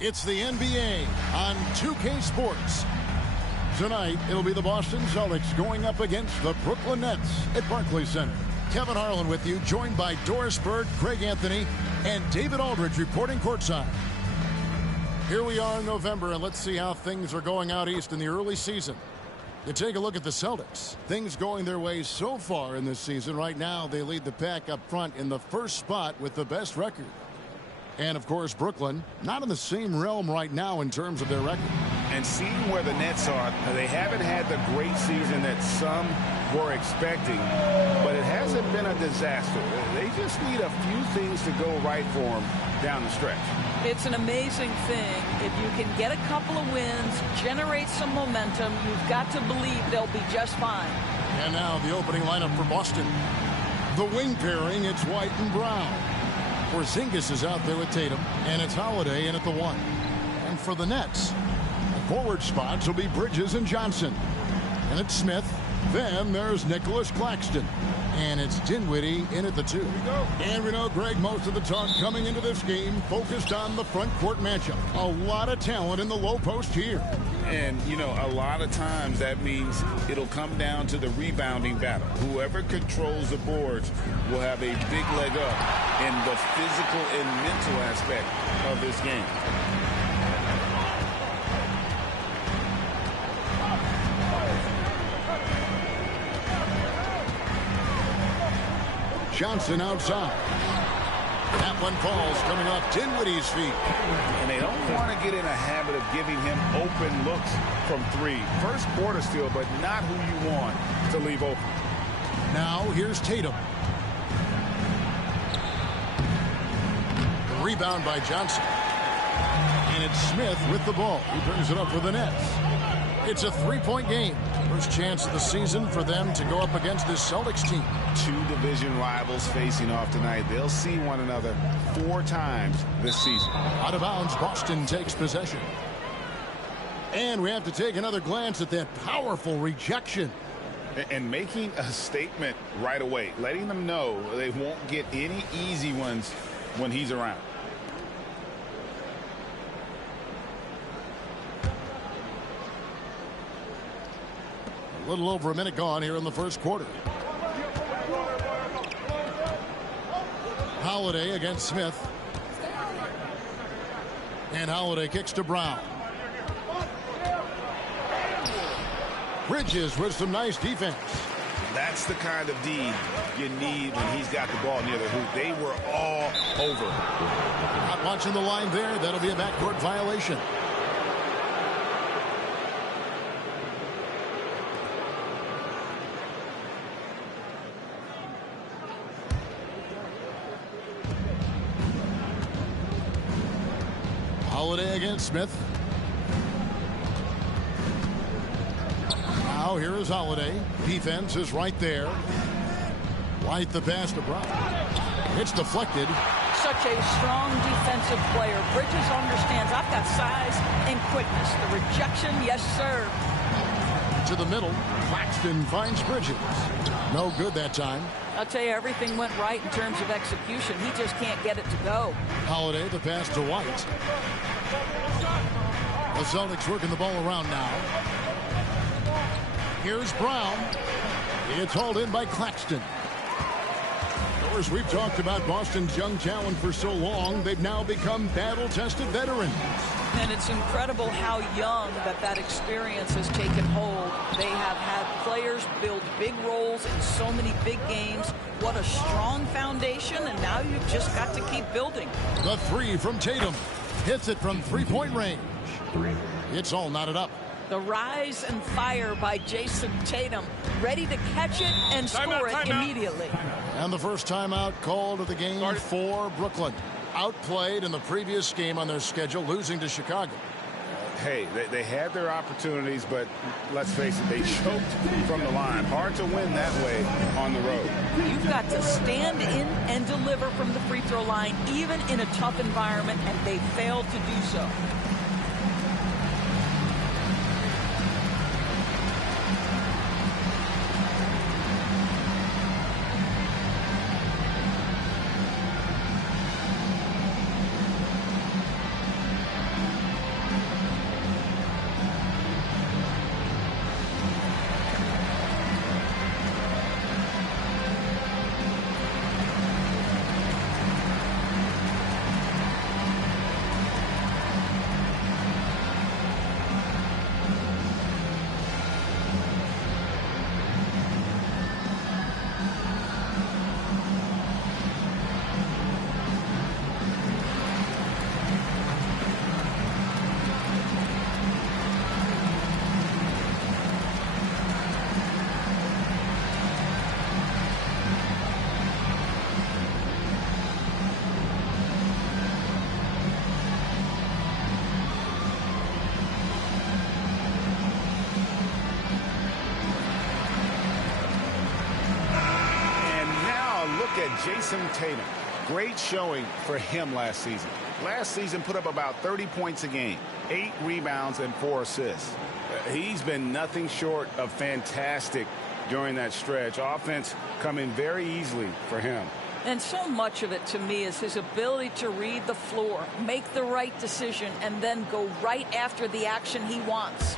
It's the NBA on 2K Sports. Tonight, it'll be the Boston Celtics going up against the Brooklyn Nets at Barclays Center. Kevin Harlan with you, joined by Doris Bird, Craig Anthony, and David Aldridge reporting courtside. Here we are in November, and let's see how things are going out east in the early season. You take a look at the Celtics. Things going their way so far in this season. Right now, they lead the pack up front in the first spot with the best record. And, of course, Brooklyn, not in the same realm right now in terms of their record. And seeing where the Nets are, they haven't had the great season that some were expecting, but it hasn't been a disaster. They just need a few things to go right for them down the stretch. It's an amazing thing. If you can get a couple of wins, generate some momentum, you've got to believe they'll be just fine. And now the opening lineup for Boston. The wing pairing, it's White and Brown. Porzingis is out there with Tatum, and it's Holiday in at the 1. And for the Nets, the forward spots will be Bridges and Johnson. And it's Smith. Then there's Nicholas Claxton. And it's Dinwiddie in at the 2. And we know, Greg, most of the talk coming into this game focused on the front court matchup. A lot of talent in the low post here. And, you know, a lot of times that means it'll come down to the rebounding battle. Whoever controls the boards will have a big leg up in the physical and mental aspect of this game. Johnson outside. That one falls, coming off Dinwiddie's feet. And they don't want to get in a habit of giving him open looks from 3. First quarter steal, but not who you want to leave open. Now here's Tatum. The rebound by Johnson. And it's Smith with the ball. He brings it up for the Nets. It's a 3-point game. First chance of the season for them to go up against this Celtics team. 2 division rivals facing off tonight. They'll see one another 4 times this season. Out of bounds, Boston takes possession. And we have to take another glance at that powerful rejection. And making a statement right away, letting them know they won't get any easy ones when he's around. A little over a minute gone here in the first quarter. Holiday against Smith. And Holiday kicks to Brown. Bridges with some nice defense. That's the kind of D you need when he's got the ball near the hoop. They were all over. Not watching the line there. That'll be a backcourt violation. Holiday against Smith. Now here is Holiday. Defense is right there. White the pass to Brown. It's deflected. Such a strong defensive player. Bridges understands I've got size and quickness. The rejection, yes, sir. To the middle. Claxton finds Bridges. No good that time. I'll tell you, everything went right in terms of execution. He just can't get it to go. Holiday, the pass to White. The Celtics working the ball around now. Here's Brown. It's hauled in by Claxton. Of course, we've talked about Boston's young talent for so long. They've now become battle-tested veterans. And it's incredible how young that experience has taken hold. They have had players build big roles in so many big games. What a strong foundation, and now you've just got to keep building. The 3 from Tatum. Hits it from 3-point range. It's all knotted up. The rise and fire by Jason Tatum, ready to catch it and score it immediately. And the first timeout called of the game for Brooklyn. Outplayed in the previous game on their schedule, losing to Chicago. Hey, they had their opportunities, but let's face it, they choked from the line. Hard to win that way on the road. You've got to stand in and deliver from the free throw line, even in a tough environment, and they failed to do so. Jason Tatum. Great showing for him last season. Last season put up about 30 points a game, 8 rebounds and 4 assists. He's been nothing short of fantastic during that stretch. Offense coming very easily for him. And so much of it to me is his ability to read the floor, make the right decision, and then go right after the action he wants.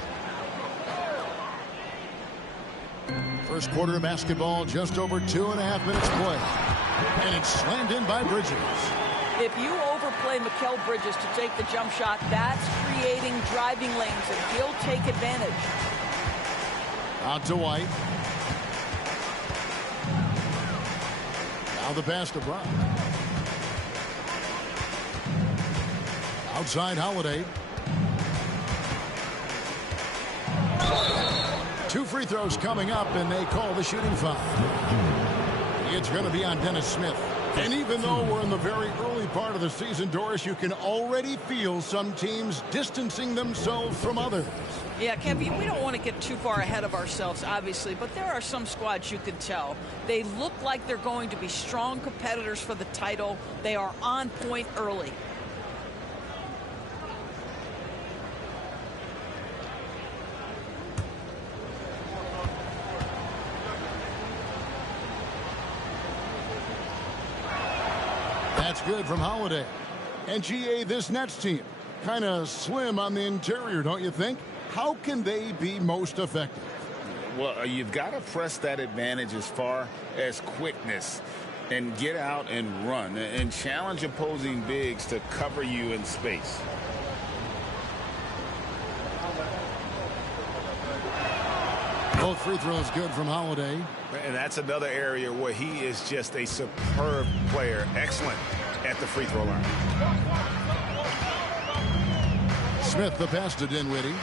First quarter of basketball, just over 2.5 minutes play. And it's slammed in by Bridges. If you overplay Mikal Bridges to take the jump shot, that's creating driving lanes, and he'll take advantage. Out to White. Now the pass to Brown. Outside Holiday. 2 free throws coming up, and they call the shooting foul. It's going to be on Dennis Smith. And even though we're in the very early part of the season, Doris, you can already feel some teams distancing themselves from others. Yeah, Kevin, we don't want to get too far ahead of ourselves, obviously, but there are some squads you can tell. They look like they're going to be strong competitors for the title. They are on point early. That's good from Holiday. And GA, this Nets team, kind of slim on the interior, don't you think? How can they be most effective? Well, you've got to press that advantage as far as quickness and get out and run and challenge opposing bigs to cover you in space. Both free throws good from Holiday. And that's another area where he is just a superb player. Excellent at the free throw line. Smith the pass to Dinwiddie.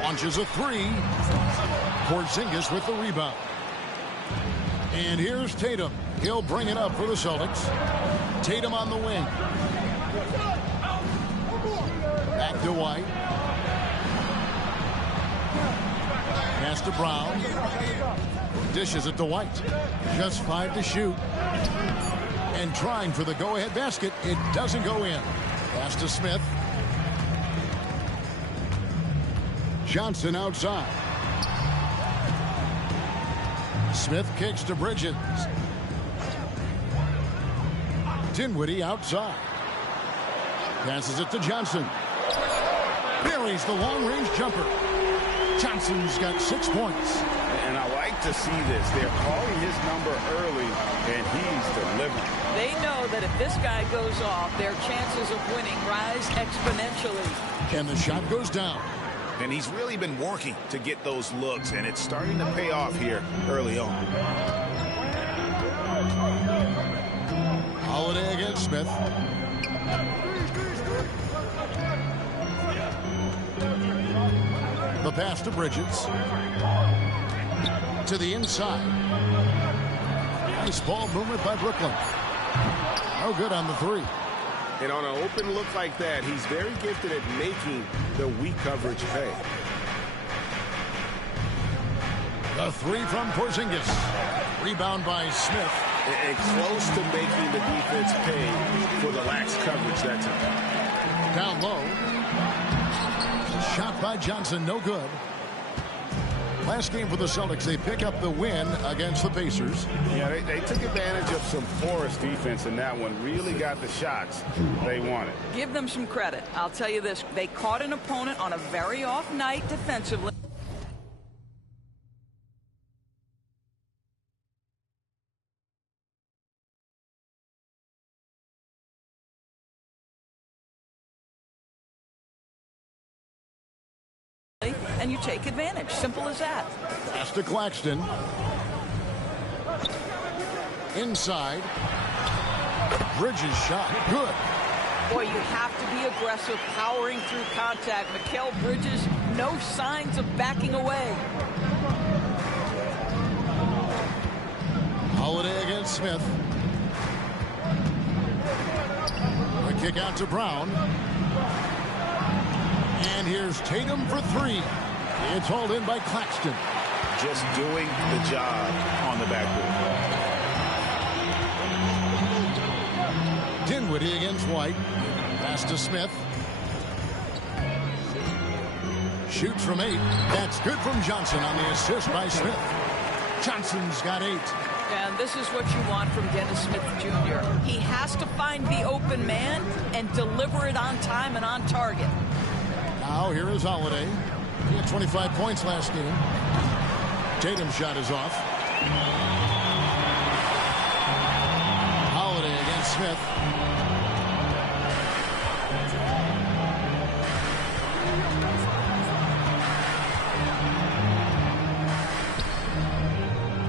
Launches a 3. Porzingis with the rebound. And here's Tatum. He'll bring it up for the Celtics. Tatum on the wing. Back to White. Pass to Brown. Dishes it to White. Just 5 to shoot. And trying for the go-ahead basket. It doesn't go in. Pass to Smith. Johnson outside. Smith kicks to Bridges. Dinwiddie outside. Passes it to Johnson. Buries the long-range jumper. Johnson's got 6 points. And I like to see this. They're calling his number early, and he's delivering. They know that if this guy goes off, their chances of winning rise exponentially. And the shot goes down. And he's really been working to get those looks, and it's starting to pay off here early on. Holiday against Smith. The pass to Bridges. To the inside. Nice ball movement by Brooklyn. No good on the 3. And on an open look like that, he's very gifted at making the weak coverage pay. The 3 from Porzingis. Rebound by Smith. And close to making the defense pay for the lax coverage that time. Down low. Shot by Johnson, no good. Last game for the Celtics, they pick up the win against the Pacers. Yeah, they took advantage of some porous defense in that one. Really got the shots they wanted. Give them some credit. I'll tell you this. They caught an opponent on a very off night defensively. And you take advantage. Simple as that. Pass to Claxton. Inside. Bridges shot. Good. Boy, you have to be aggressive, powering through contact. Mikal Bridges, no signs of backing away. Holiday against Smith. A kick out to Brown. And here's Tatum for 3. It's hauled in by Claxton. Just doing the job on the backboard. Dinwiddie against White. Pass to Smith. Shoots from 8. That's good from Johnson on the assist by Smith. Johnson's got 8. And this is what you want from Dennis Smith Jr. He has to find the open man and deliver it on time and on target. Now here is Holiday. He had 25 points last game. Tatum's shot is off. Holiday against Smith.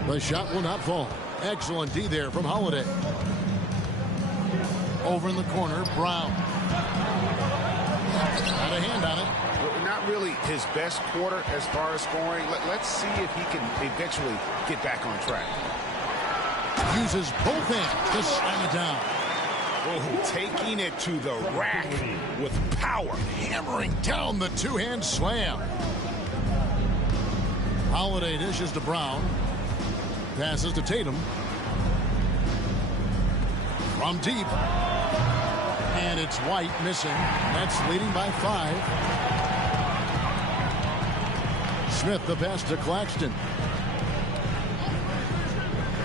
The shot will not fall. Excellent D there from Holiday. Over in the corner, Brown. Got a hand on it. Not really his best quarter as far as scoring. Let's see if he can eventually get back on track. Uses both hands to slam it down. Oh, taking it to the rack with power. Hammering down the two-hand slam. Holiday dishes to Brown. Passes to Tatum. From deep. And it's White missing. Nets leading by 5. Smith the pass to Claxton.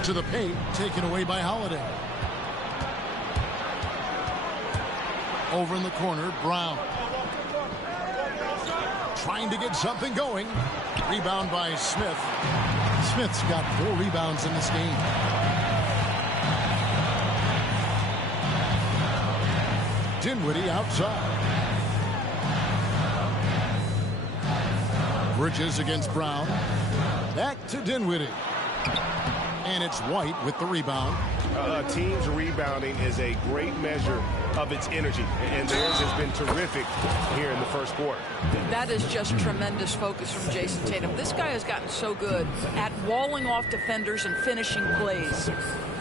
To the paint, taken away by Holiday. Over in the corner, Brown. Trying to get something going. Rebound by Smith. Smith's got 4 rebounds in this game. Dinwiddie outside. Bridges against Brown. Back to Dinwiddie. And it's White with the rebound. A team's rebounding is a great measure of its energy, and theirs has been terrific here in the first quarter. That is just tremendous focus from Jason Tatum. This guy has gotten so good at walling off defenders and finishing plays.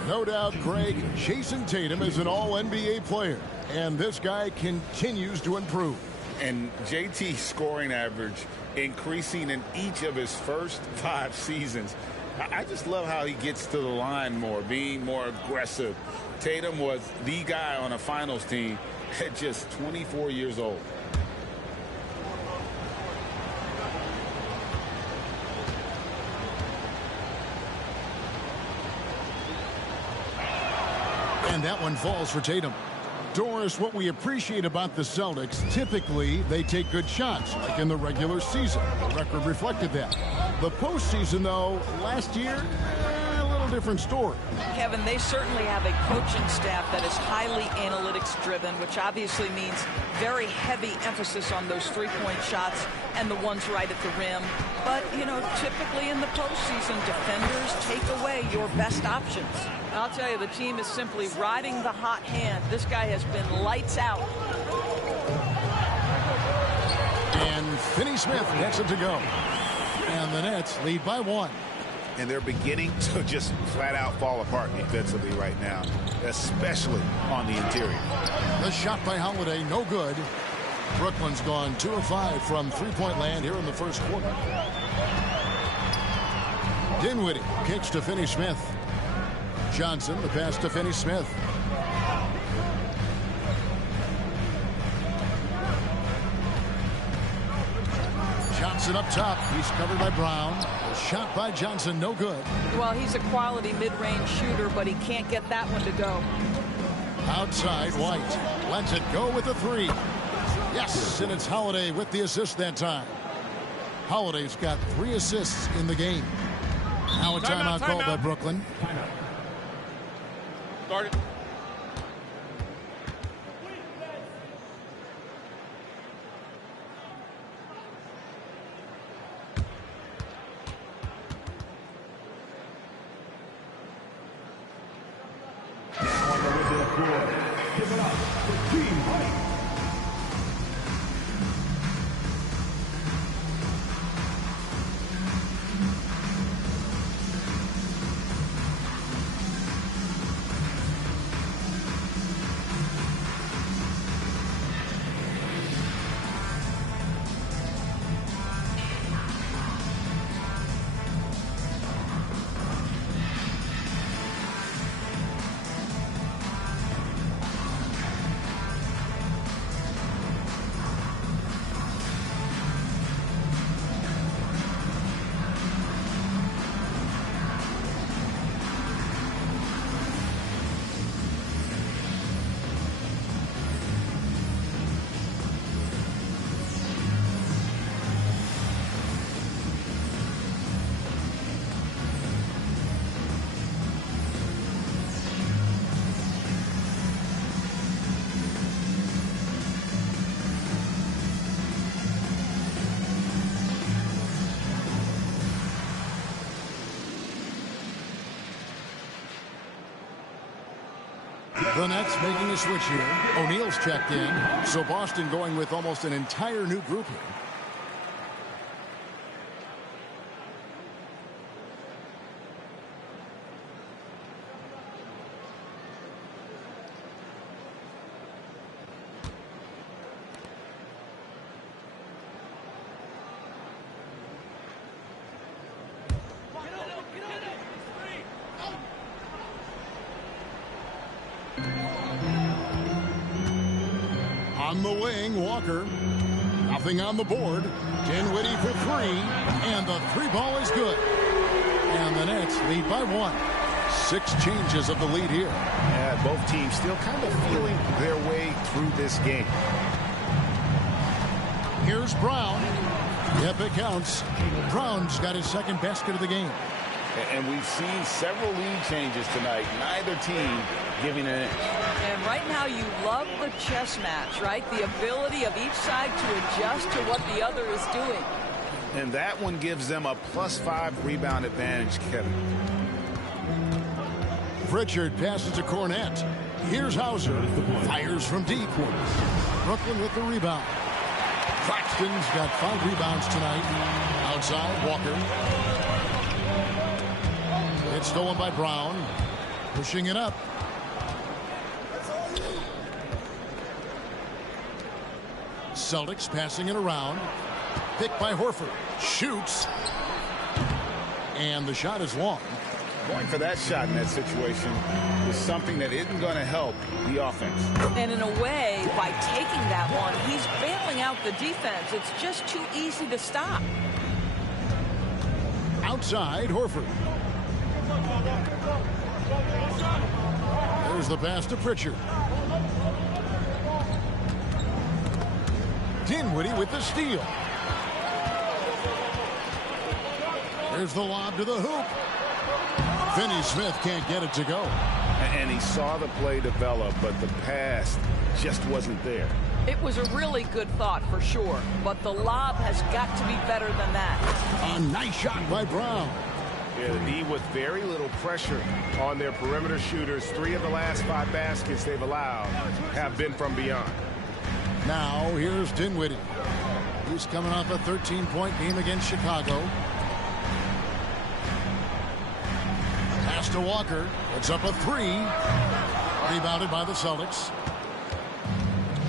No doubt, Greg, Jason Tatum is an all-NBA player, and this guy continues to improve. And JT's scoring average increasing in each of his first 5 seasons. I just love how he gets to the line more, being more aggressive. Tatum was the guy on a finals team at just 24 years old. And that one falls for Tatum. Doris, what we appreciate about the Celtics, typically they take good shots, like in the regular season. The record reflected that. The postseason, though, last year, a little different story. Kevin, they certainly have a coaching staff that is highly analytics driven, which obviously means very heavy emphasis on those three-point shots and the ones right at the rim. But, you know, typically in the postseason, defenders take away your best options. I'll tell you, the team is simply riding the hot hand. This guy has been lights out. And Finney-Smith gets it to go. And the Nets lead by 1. And they're beginning to just flat out fall apart defensively right now, especially on the interior. The shot by Holiday, no good. Brooklyn's gone 2 of 5 from three-point land here in the first quarter. Dinwiddie kicks to Finney-Smith. Johnson, the pass to Finney-Smith. Johnson up top. He's covered by Brown. The shot by Johnson, no good. Well, he's a quality mid-range shooter, but he can't get that one to go. Outside, White lets it go with a 3. Yes, and it's Holiday with the assist that time. Holiday's got 3 assists in the game. Now a timeout called by Brooklyn. Start it. Give it up for Team White. The Nets making a switch here. O'Neal's checked in. So Boston going with almost an entire new group here. On the wing, Walker. Nothing on the board. Dinwiddie for three. And the three ball is good. And the Nets lead by 1. 6 changes of the lead here. Yeah, both teams still kind of feeling their way through this game. Here's Brown. Yep, it counts. Brown's got his second basket of the game. And we've seen several lead changes tonight. Neither team giving an inch. And right now you love the chess match, right? The ability of each side to adjust to what the other is doing. And that one gives them a +5 rebound advantage, Kevin. Pritchard passes to Cornette. Here's Hauser. Fires from deep. Brooklyn with the rebound. Claxton's got 5 rebounds tonight. Outside, Walker. It's stolen by Brown. Pushing it up. Celtics passing it around. Picked by Horford. Shoots. And the shot is long. Going for that shot in that situation is something that isn't going to help the offense. And in a way, by taking that one, he's bailing out the defense. It's just too easy to stop. Outside, Horford. There's the pass to Pritchard. Dinwiddie with the steal. There's the lob to the hoop. Finney-Smith can't get it to go. And he saw the play develop, but the pass just wasn't there. It was a really good thought for sure, but the lob has got to be better than that. A nice shot by Brown. Yeah, the D with very little pressure on their perimeter shooters. 3 of the last 5 baskets they've allowed have been from beyond. Now here's Dinwiddie. He's coming off a 13-point game against Chicago. Pass to Walker. It's up a 3. Rebounded by the Celtics.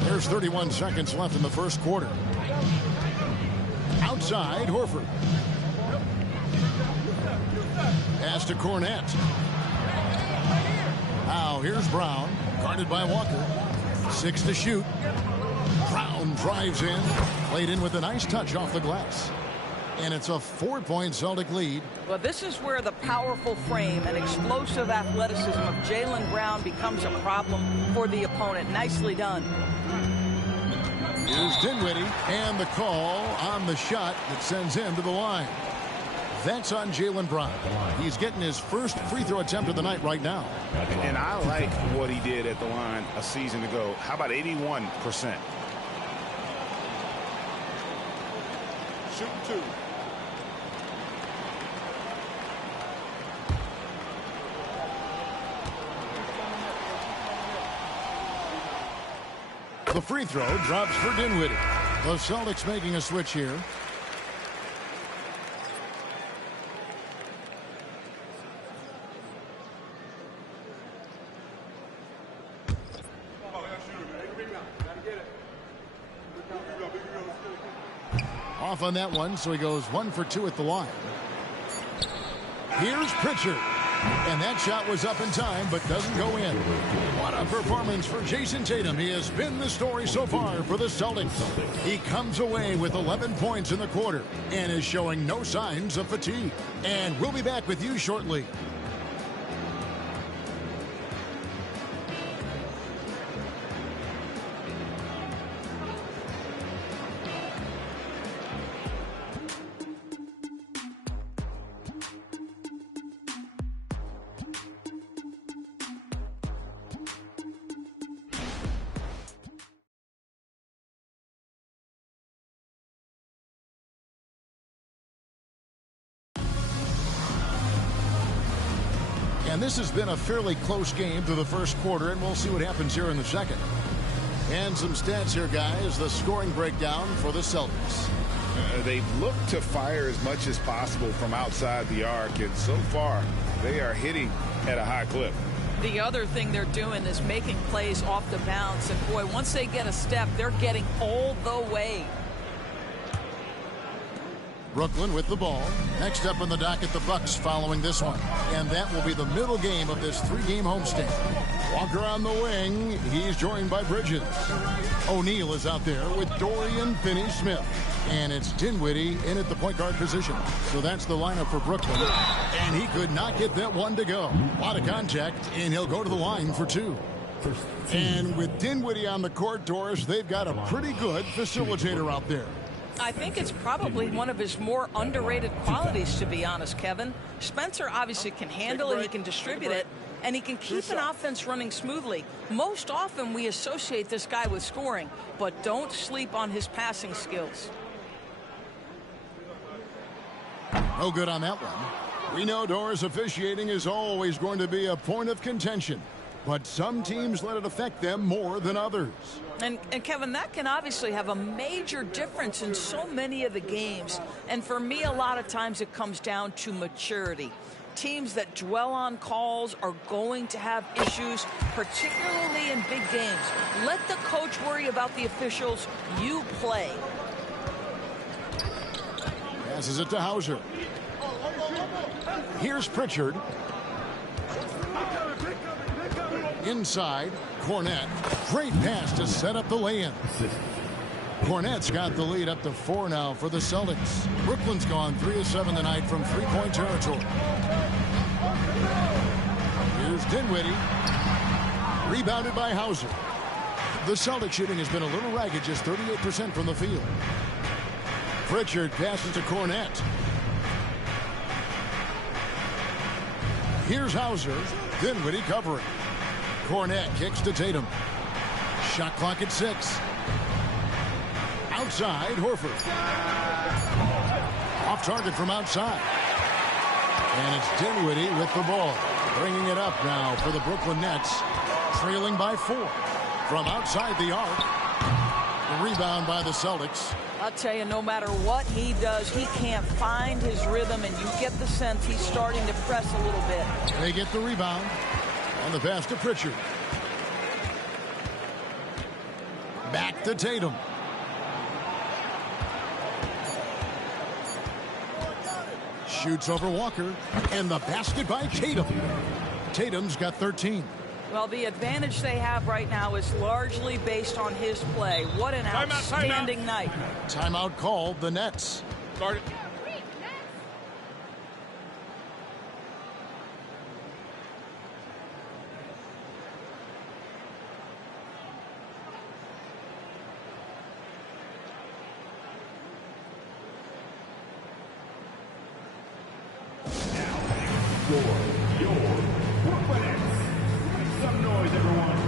There's 31 seconds left in the first quarter. Outside, Horford. Pass to Cornette. Now here's Brown. Guarded by Walker. 6 to shoot. Brown drives in. Played in with a nice touch off the glass. And it's a 4-point Celtic lead. Well, this is where the powerful frame and explosive athleticism of Jaylen Brown becomes a problem for the opponent. Nicely done. Here's Dinwiddie, and the call on the shot that sends him to the line. That's on Jaylen Brown. He's getting his first free throw attempt of the night right now. And I like what he did at the line a season ago. How about 81%? Shoot 2. The free throw drops for Dinwiddie. The Celtics making a switch here. Off on that one, so he goes 1 for 2 at the line. Here's Pritchard. And that shot was up in time, but doesn't go in. What a performance for Jason Tatum. He has been the story so far for the Celtics. He comes away with 11 points in the quarter and is showing no signs of fatigue. And we'll be back with you shortly. And this has been a fairly close game through the first quarter, and we'll see what happens here in the second. And some stats here, guys. The scoring breakdown for the Celtics. They've looked to fire as much as possible from outside the arc, and so far they are hitting at a high clip. The other thing they're doing is making plays off the bounce, and boy, once they get a step, they're getting all the way. Brooklyn with the ball. Next up on the docket, the Bucks following this one. And that will be the middle game of this three-game homestand. Walker on the wing. He's joined by Bridges. O'Neal is out there with Dorian Finney-Smith. And it's Dinwiddie in at the point guard position. So that's the lineup for Brooklyn. And he could not get that one to go. A lot of contact, and he'll go to the line for two. And with Dinwiddie on the court, Doris, they've got a pretty good facilitator out there. I think it's probably one of his more underrated qualities, to be honest, Kevin. Spencer obviously can handle it, he can distribute it, and he can keep an offense running smoothly. Most often we associate this guy with scoring, but don't sleep on his passing skills. No good on that one. We know Doris, officiating is always going to be a point of contention, but some teams let it affect them more than others. And Kevin, that can obviously have a major difference in so many of the games. And for me, a lot of times it comes down to maturity. Teams that dwell on calls are going to have issues, particularly in big games. Let the coach worry about the officials. You play. Passes it to Hauser. Here's Pritchard. Inside, Cornette. Great pass to set up the lay-in. Cornette's got the lead up to 4 now for the Celtics. Brooklyn's gone 3 of 7 tonight from three-point territory. Here's Dinwiddie. Rebounded by Hauser. The Celtics shooting has been a little ragged, just 38% from the field. Pritchard passes to Cornette. Here's Hauser. Dinwiddie covering. Cornette kicks to Tatum. Shot clock at 6. Outside, Horford. Off target from outside. And it's Dinwiddie with the ball. Bringing it up now for the Brooklyn Nets. Trailing by 4. From outside the arc. The rebound by the Celtics. I'll tell you, no matter what he does, he can't find his rhythm, and you get the sense he's starting to press a little bit. They get the rebound. On the pass to Pritchard. Back to Tatum. Shoots over Walker. And the basket by Tatum. Tatum's got 13. Well, the advantage they have right now is largely based on his play. What an outstanding night. Timeout called, the Nets. Guard it. Your Brooklyn Nets. Make some noise, everyone.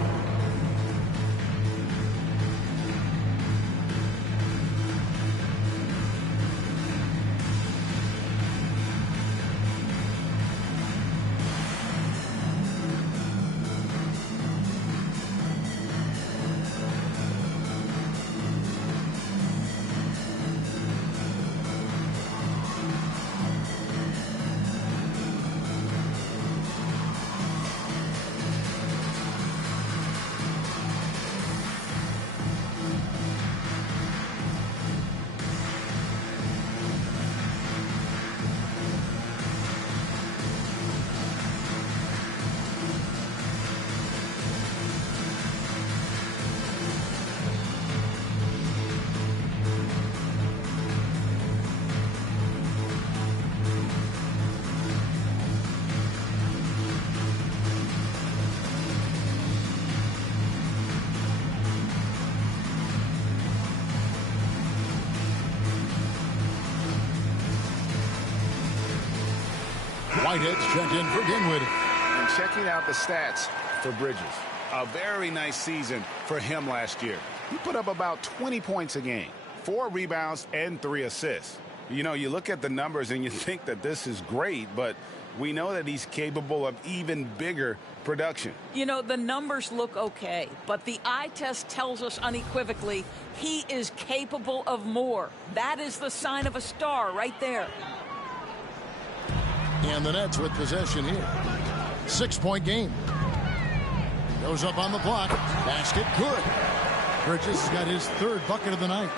Whitehead's checked in for Dinwiddie. And checking out the stats for Bridges. A very nice season for him last year. He put up about 20 points a game, 4 rebounds and 3 assists. You know, you look at the numbers and you think that this is great, but we know that he's capable of even bigger production. You know, the numbers look okay, but the eye test tells us unequivocally he is capable of more. That is the sign of a star right there. And the Nets with possession here. 6-point game. Goes up on the block. Basket good. Bridges has got his third bucket of the night.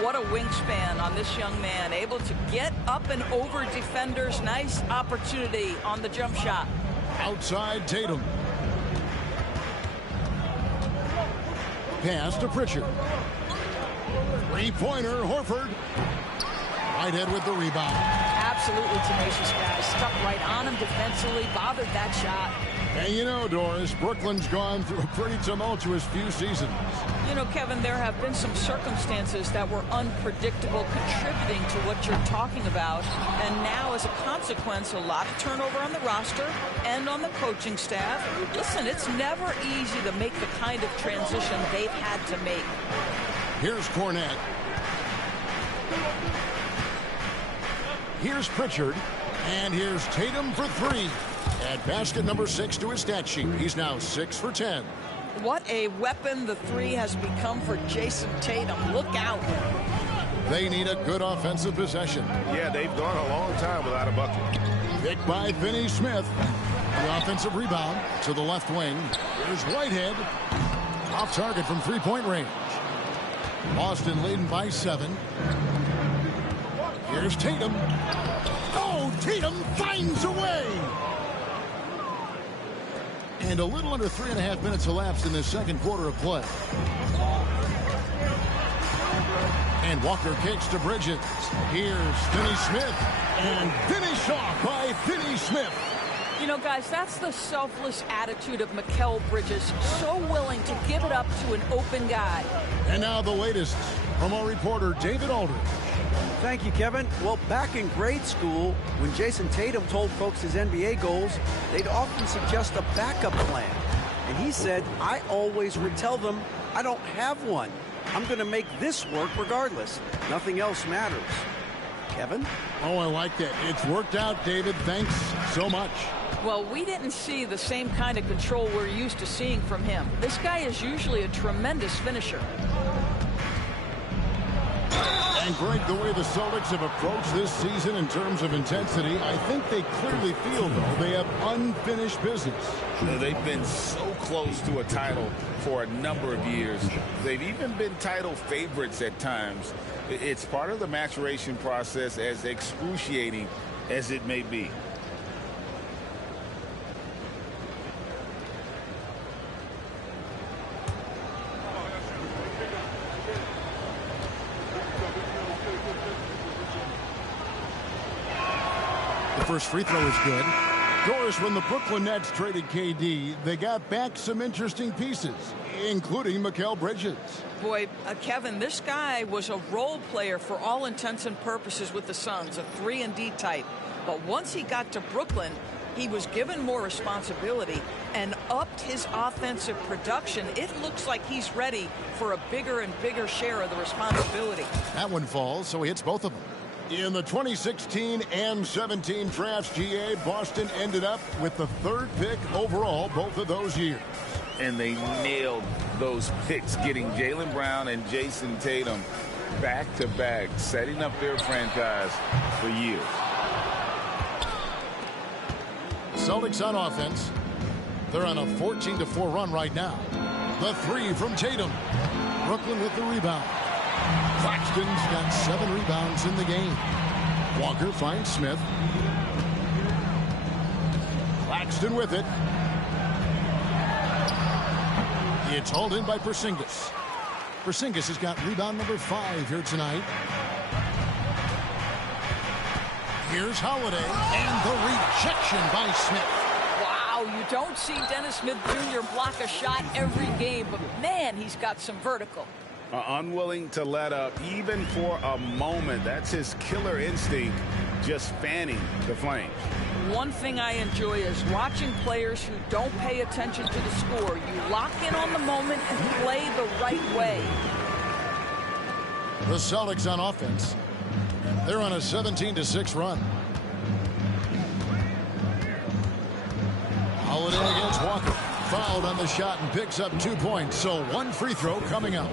What a wingspan on this young man. Able to get up and over defenders. Nice opportunity on the jump shot. Outside Tatum. Pass to Pritchard. Three-pointer, Horford. Whitehead with the rebound. Absolutely tenacious guy. Stuck right on him defensively. Bothered that shot. And you know, Doris, Brooklyn's gone through a pretty tumultuous few seasons. You know, Kevin, there have been some circumstances that were unpredictable contributing to what you're talking about. And now, as a consequence, a lot of turnover on the roster and on the coaching staff. Listen, it's never easy to make the kind of transition they've had to make. Here's Cornette. Here's Pritchard. And here's Tatum for three. At basket number 6 to his stat sheet. He's now 6 for 10. What a weapon the three has become for Jason Tatum. Look out. They need a good offensive possession. Yeah, they've gone a long time without a bucket. Picked by Finney Smith. The offensive rebound to the left wing. Here's Whitehead. Off target from three-point range. Boston leading by 7. Here's Tatum. Oh, Tatum finds a way. And a little under 3.5 minutes elapsed in the second quarter of play. And Walker kicks to Bridges. Here's Finney Smith. And finish off by Finney Smith. You know, guys, that's the selfless attitude of Mikal Bridges. So willing to give it up to an open guy. And now the latest from our reporter, David Aldridge. Thank you, Kevin. Well, back in grade school, when Jason Tatum told folks his NBA goals, they'd often suggest a backup plan. And he said, I always would tell them, I don't have one. I'm going to make this work regardless. Nothing else matters. Kevin? Oh, I like that. It's worked out, David. Thanks so much. Well, we didn't see the same kind of control we're used to seeing from him. This guy is usually a tremendous finisher. And Greg, the way the Celtics have approached this season in terms of intensity, I think they clearly feel, though, they have unfinished business. They've been so close to a title for a number of years. They've even been title favorites at times. It's part of the maturation process, as excruciating as it may be. First free throw is good. Doris, when the Brooklyn Nets traded KD, they got back some interesting pieces, including Mikal Bridges. Boy, Kevin, this guy was a role player for all intents and purposes with the Suns, a 3-and-D type. But once he got to Brooklyn, he was given more responsibility and upped his offensive production. It looks like he's ready for a bigger and bigger share of the responsibility. That one falls, so he hits both of them. In the 2016 and 17 drafts, GA, Boston ended up with the 3rd pick overall both of those years. And they nailed those picks, getting Jaylen Brown and Jason Tatum back-to-back, setting up their franchise for years. Celtics on offense. They're on a 14-4 run right now. The 3 from Tatum. Brooklyn with the rebound. Claxton's got 7 rebounds in the game. Walker finds Smith. Claxton with it. It's hauled in by Porzingis. Porzingis has got rebound number 5 here tonight. Here's Holiday, and the rejection by Smith. Wow, you don't see Dennis Smith Jr. block a shot every game, but man, he's got some vertical. Unwilling to let up even for a moment. That's his killer instinct, just fanning the flames. One thing I enjoy is watching players who don't pay attention to the score. You lock in on the moment and play the right way. The Celtics on offense. They're on a 17-6 run. Holiday against Walker. Fouled on the shot and picks up 2 points. So 1 free throw coming up.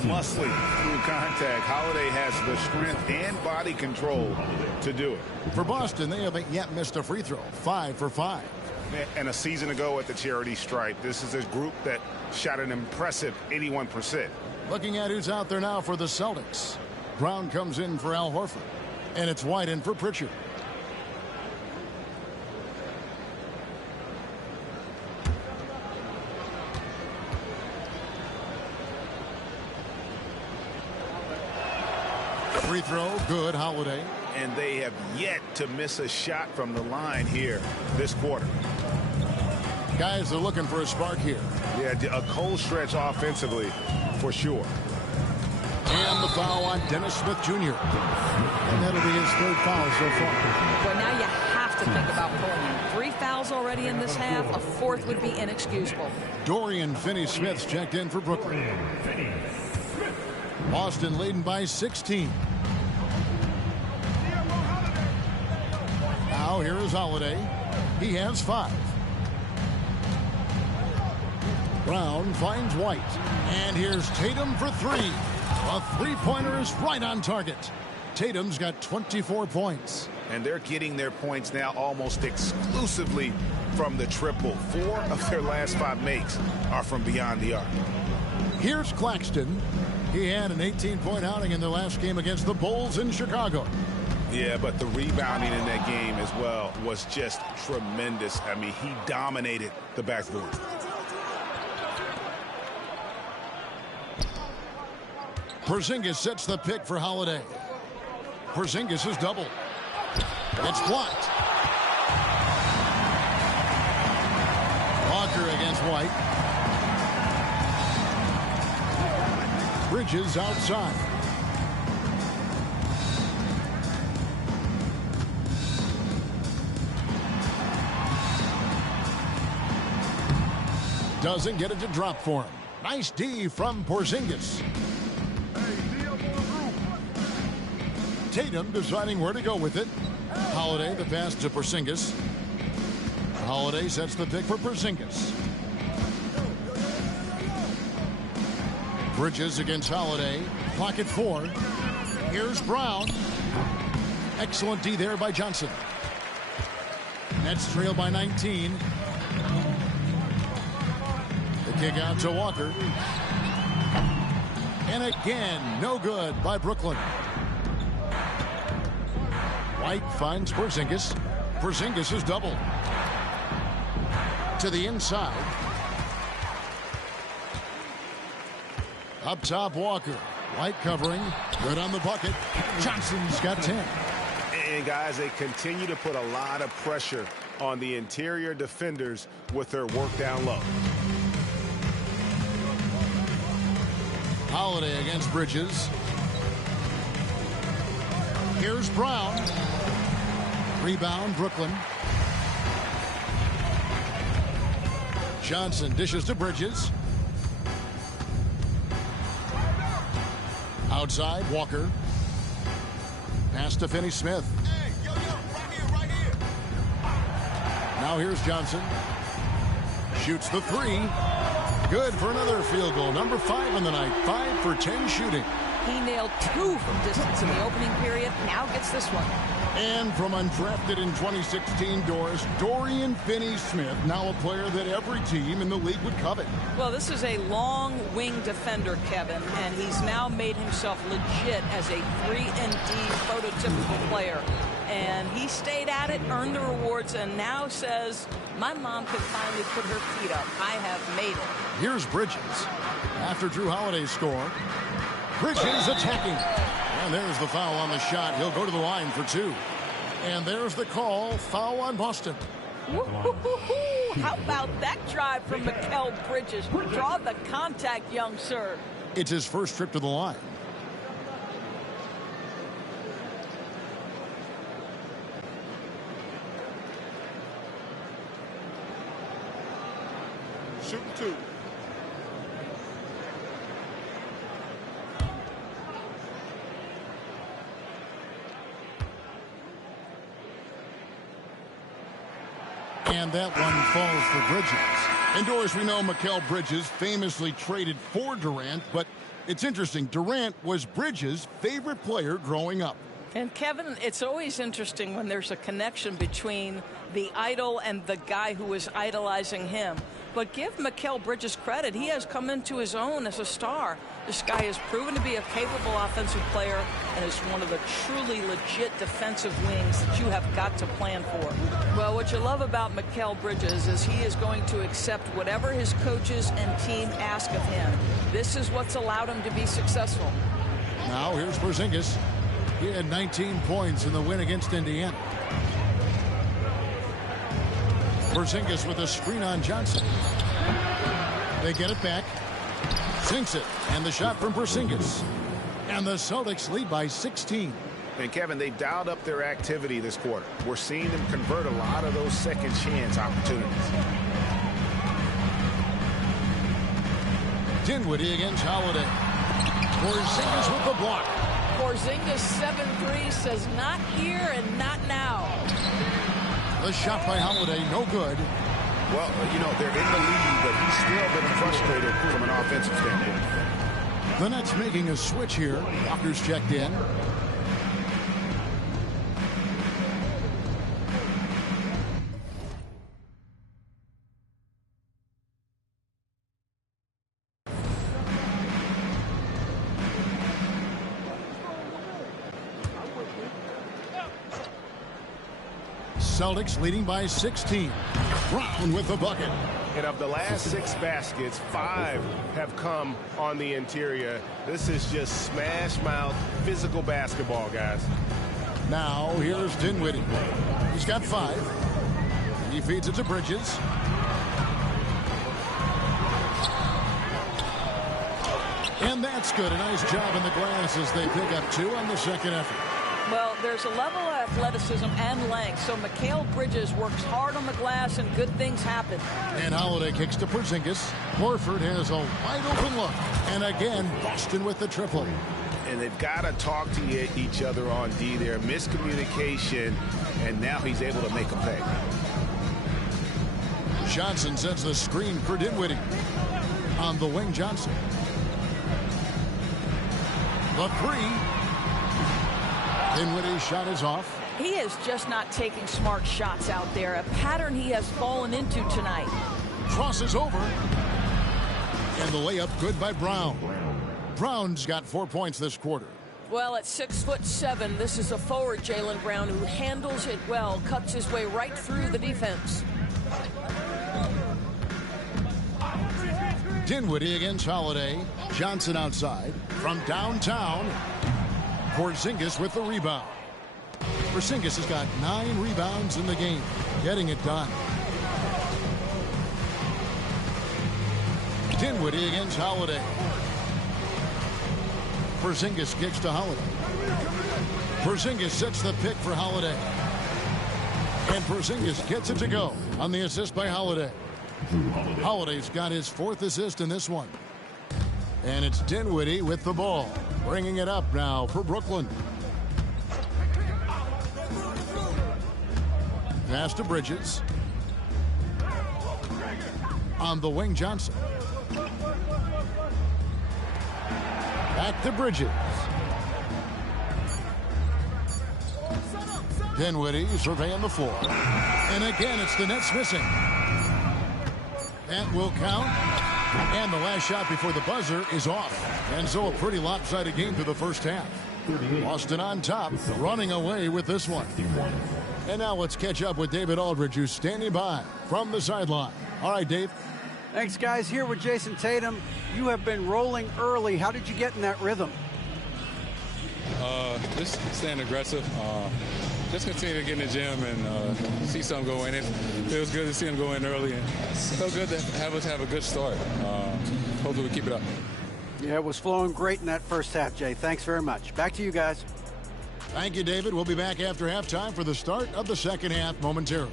Muscling through contact. Holiday has the strength and body control to do it. For Boston, they haven't yet missed a free throw. 5 for 5. And a season ago at the charity stripe, this is a group that shot an impressive 81%. Looking at who's out there now for the Celtics. Brown comes in for Al Horford. And it's White in for Pritchard. Free throw, good, Holiday. And they have yet to miss a shot from the line here this quarter. Guys are looking for a spark here. Yeah, a cold stretch offensively for sure. And the foul on Dennis Smith Jr. And that'll be his 3rd foul so far. Well, now you have to think about pulling him. 3 fouls already in this half. A 4th would be inexcusable. Dorian Finney-Smith's checked in for Brooklyn. Boston leading by 16. Now here is Holiday. He has 5. Brown finds White. And here's Tatum for 3. A 3-pointer is right on target. Tatum's got 24 points. And they're getting their points now almost exclusively from the triple. 4 of their last 5 makes are from beyond the arc. Here's Claxton. He had an 18-point outing in their last game against the Bulls in Chicago. Yeah, but the rebounding in that game as well was just tremendous. I mean, he dominated the backboard. Porzingis sets the pick for Holiday. Porzingis is double. It's blocked. Walker against White. Bridges outside. Doesn't get it to drop for him. Nice D from Porzingis. Tatum deciding where to go with it. Holiday, the pass to Porzingis. Holiday sets the pick for Porzingis. Bridges against Holiday. Pocket 4. Here's Brown. Excellent D there by Johnson. Nets trail by 19. The kick out to Walker. And again, no good by Brooklyn. White finds Porzingis. Porzingis is double. To the inside. Up top, Walker. White covering. Good on the bucket. Johnson's got 10. And guys, they continue to put a lot of pressure on the interior defenders with their work down low. Holiday against Bridges. Here's Brown. Rebound, Brooklyn. Johnson dishes to Bridges. Outside, Walker. Pass to Finney-Smith. Hey, yo, right here. Now here's Johnson. Shoots the 3. Good for another field goal. Number 5 in the night. 5 for 10 shooting. He nailed 2 from distance in the opening period. Now gets this one. And from undrafted in 2016 doors, Dorian Finney-Smith, now a player that every team in the league would covet. Well, this is a long wing defender, Kevin, and he's now made himself legit as a 3-and-D prototypical player. And he stayed at it, earned the rewards, and now says, my mom could finally put her feet up. I have made it. Here's Bridges. After Drew Holiday's score, Bridges attacking. And there's the foul on the shot. He'll go to the line for 2. And there's the call. Foul on Boston. How about that drive from Mikal Bridges? Draw the contact, young sir. It's his first trip to the line. Shoot 2. And that one falls for Bridges. And Doris, we know Mikal Bridges famously traded for Durant, but it's interesting. Durant was Bridges' favorite player growing up. And Kevin, it's always interesting when there's a connection between the idol and the guy who is idolizing him. But give Mikal Bridges credit. He has come into his own as a star. This guy has proven to be a capable offensive player and is one of the truly legit defensive wings that you have got to plan for. Well, what you love about Mikal Bridges is he is going to accept whatever his coaches and team ask of him. This is what's allowed him to be successful. Now here's Porzingis. He had 19 points in the win against Indiana. Porzingis with a screen on Johnson. They get it back. Sinks it. And the shot from Porzingis. And the Celtics lead by 16. And Kevin, they dialed up their activity this quarter. We're seeing them convert a lot of those second chance opportunities. Dinwiddie against Holiday. Porzingis with the block. Porzingis 7-3 says not here and not now. The shot by Holiday, no good. Well, you know, they're in the lead, but he's still been frustrated from an offensive standpoint. The Nets making a switch here. Walker's checked in. Celtics leading by 16. Brown with the bucket. And of the last 6 baskets, 5 have come on the interior. This is just smash mouth physical basketball, guys. Now here's Dinwiddie. He's got 5. He feeds it to Bridges. And that's good. A nice job in the glass as they pick up 2 on the second effort. Well, there's a level of athleticism and length, so Mikal Bridges works hard on the glass and good things happen. And Holiday kicks to Porzingis. Horford has a wide open look. And again, Boston with the triple. And they've got to talk to each other on D there. Miscommunication, and now he's able to make a pay. Johnson sends the screen for Dinwiddie. On the wing, Johnson. The 3. Dinwiddie's shot is off. He is just not taking smart shots out there, a pattern he has fallen into tonight. Crosses over. And the layup good by Brown. Brown's got 4 points this quarter. Well, at 6'7", this is a forward Jaylen Brown who handles it well, cuts his way right through the defense. Dinwiddie against Holiday. Johnson outside. From downtown, Porzingis with the rebound. Porzingis has got 9 rebounds in the game, getting it done. Dinwiddie against Holiday. Porzingis kicks to Holiday. Porzingis sets the pick for Holiday. And Porzingis gets it to go on the assist by Holiday. Holiday's got his 4th assist in this one. And it's Dinwiddie with the ball. Bringing it up now for Brooklyn. Pass to Bridges. On the wing, Johnson. Back to Bridges. Dinwiddie surveying the floor. And again, it's the Nets missing. That will count. And the last shot before the buzzer is off. And so a pretty lopsided game through the first half. Boston on top, running away with this one. And now let's catch up with David Aldridge, who's standing by from the sideline. All right, Dave. Thanks, guys. Here with Jason Tatum. You have been rolling early. How did you get in that rhythm? Just staying aggressive. Just continue to get in the gym and see something go in. It feels good to see him go in early. And it felt good to have us have a good start. Hopefully we keep it up. Yeah, it was flowing great in that first half, Jay. Thanks very much. Back to you guys. Thank you, David. We'll be back after halftime for the start of the second half momentarily.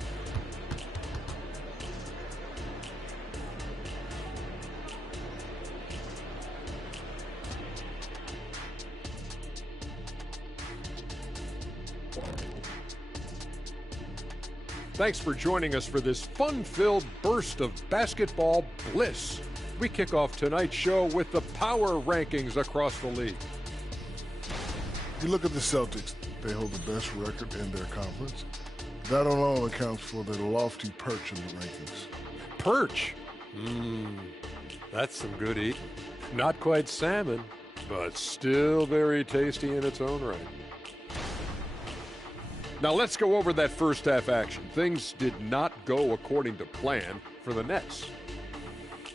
Thanks for joining us for this fun-filled burst of basketball bliss. We kick off tonight's show with the power rankings across the league. You look at the Celtics, they hold the best record in their conference. That alone accounts for their lofty perch in the rankings. Perch? That's some good eating. Not quite salmon, but still very tasty in its own right. Now let's go over that first half action. Things did not go according to plan for the Nets.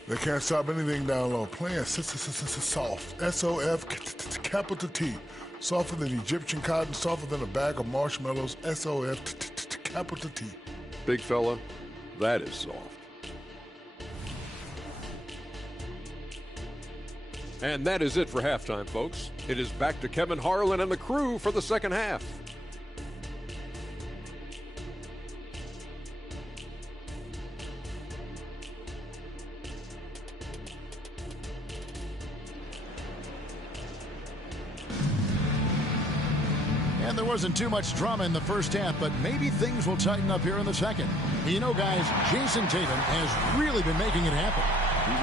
They can't stop anything down low. Playing soft. S-O-F, capital T. Softer than Egyptian cotton, softer than a bag of marshmallows. S-O-F, capital T. Big fella, that is soft. And that is it for halftime, folks. It is back to Kevin Harlan and the crew for the second half. And there wasn't too much drama in the first half, but maybe things will tighten up here in the second. You know, guys, Jason Tatum has really been making it happen.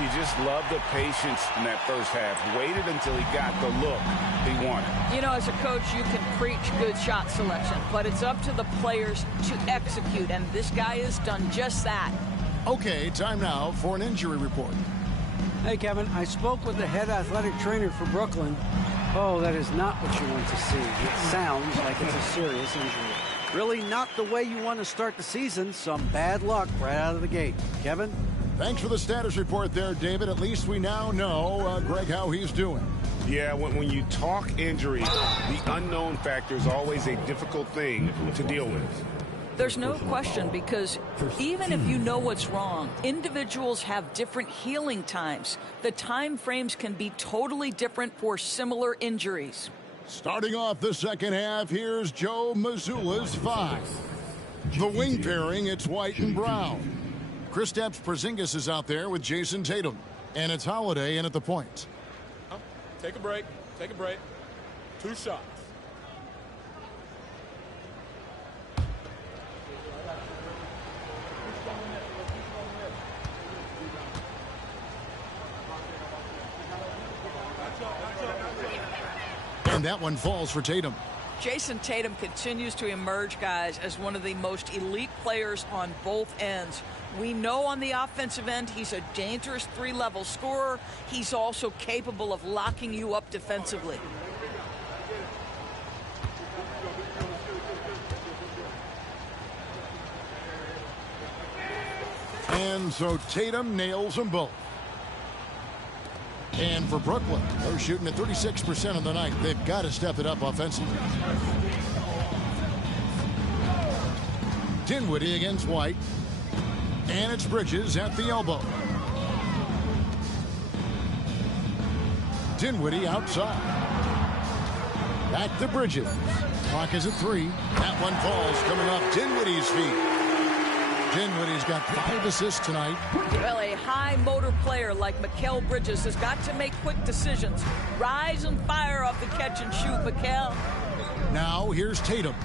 You just love the patience in that first half. Waited until he got the look he wanted. You know, as a coach, you can preach good shot selection, but it's up to the players to execute, and this guy has done just that. Okay, time now for an injury report. Hey, Kevin, I spoke with the head athletic trainer for Brooklyn. Oh, that is not what you want to see. It sounds like it's a serious injury. Really not the way you want to start the season. Some bad luck right out of the gate. Kevin? Thanks for the status report there, David. At least we now know, Greg, how he's doing. Yeah, when you talk injury, the unknown factor is always a difficult thing to deal with. There's no question, because even if you know what's wrong, individuals have different healing times. The time frames can be totally different for similar injuries. Starting off the second half, here's Joe Mazzulla's 5. The wing pairing, it's White and Brown. Kristaps Porzingis is out there with Jason Tatum. And it's Holiday in at the point. Take a break. Take a break. 2 shots. And that one falls for Tatum. Jason Tatum continues to emerge, guys, as one of the most elite players on both ends. We know on the offensive end he's a dangerous 3-level scorer. He's also capable of locking you up defensively. And so Tatum nails them both. And for Brooklyn, they're shooting at 36% of the night. They've got to step it up offensively. Dinwiddie against White. And it's Bridges at the elbow. Dinwiddie outside. Back to Bridges. Clock is at 3. That one falls coming off Dinwiddie's feet. Dinwiddie's got 5 assists tonight. Well, a high motor player like Mikal Bridges has got to make quick decisions. Rise and fire off the catch and shoot, Mikal. Now here's Tatum.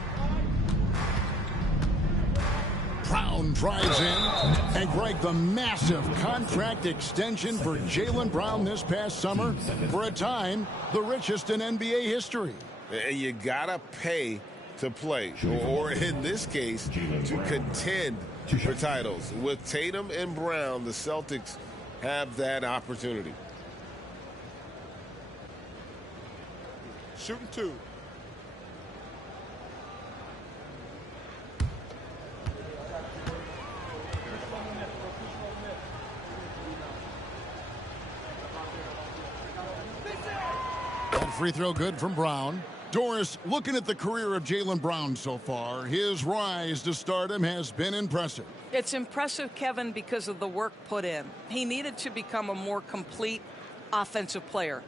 Brown drives in. And Greg, the massive contract extension for Jaylen Brown this past summer. For a time, the richest in NBA history. You gotta pay to play, or in this case, to contend for titles. With Tatum and Brown, the Celtics have that opportunity. Shooting 2. Free throw good from Brown. Doris, looking at the career of Jaylen Brown so far, his rise to stardom has been impressive. It's impressive, Kevin, because of the work put in. He needed to become a more complete offensive player.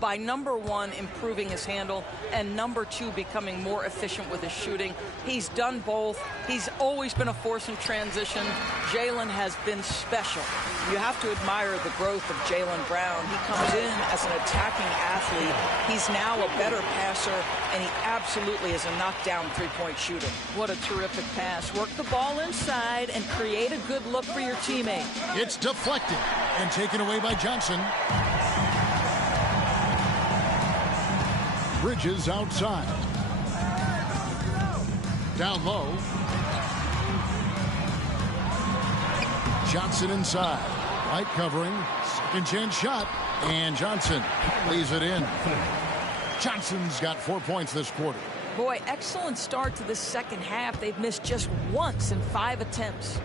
by number one, improving his handle, and number two, becoming more efficient with his shooting. He's done both. He's always been a force in transition. Jaylen has been special. You have to admire the growth of Jaylen Brown. He comes in as an attacking athlete. He's now a better passer, and he absolutely is a knockdown three-point shooter. What a terrific pass. Work the ball inside and create a good look for your teammate. It's deflected and taken away by Johnson. Bridges outside. Down low. Johnson inside. White covering. Second chance shot. And Johnson lays it in. Johnson's got 4 points this quarter. Boy, excellent start to the second half. They've missed just once in 5 attempts.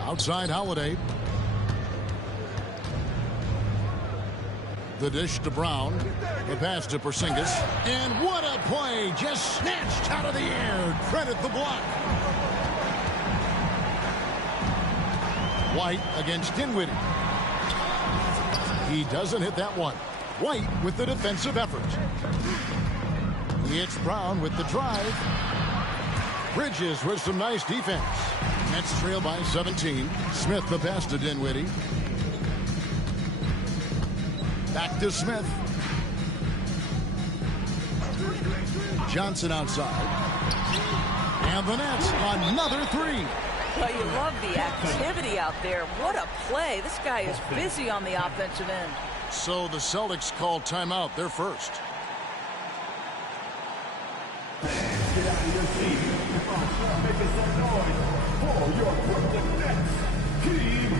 Outside Holiday. The dish to Brown. The pass to Porzingis. And what a play. Just snatched out of the air. Credit the block. White against Dinwiddie. He doesn't hit that one. White with the defensive effort. It's Brown with the drive. Bridges with some nice defense. Nets trail by 17. Smith the pass to Dinwiddie. Back to Smith. Johnson outside. And the Nets another three. Well, you love the activity out there. What a play. This guy is busy on the offensive end. So the Celtics call timeout. They're first. Get out of your seat. Making some noise for your Brooklyn Nets. Team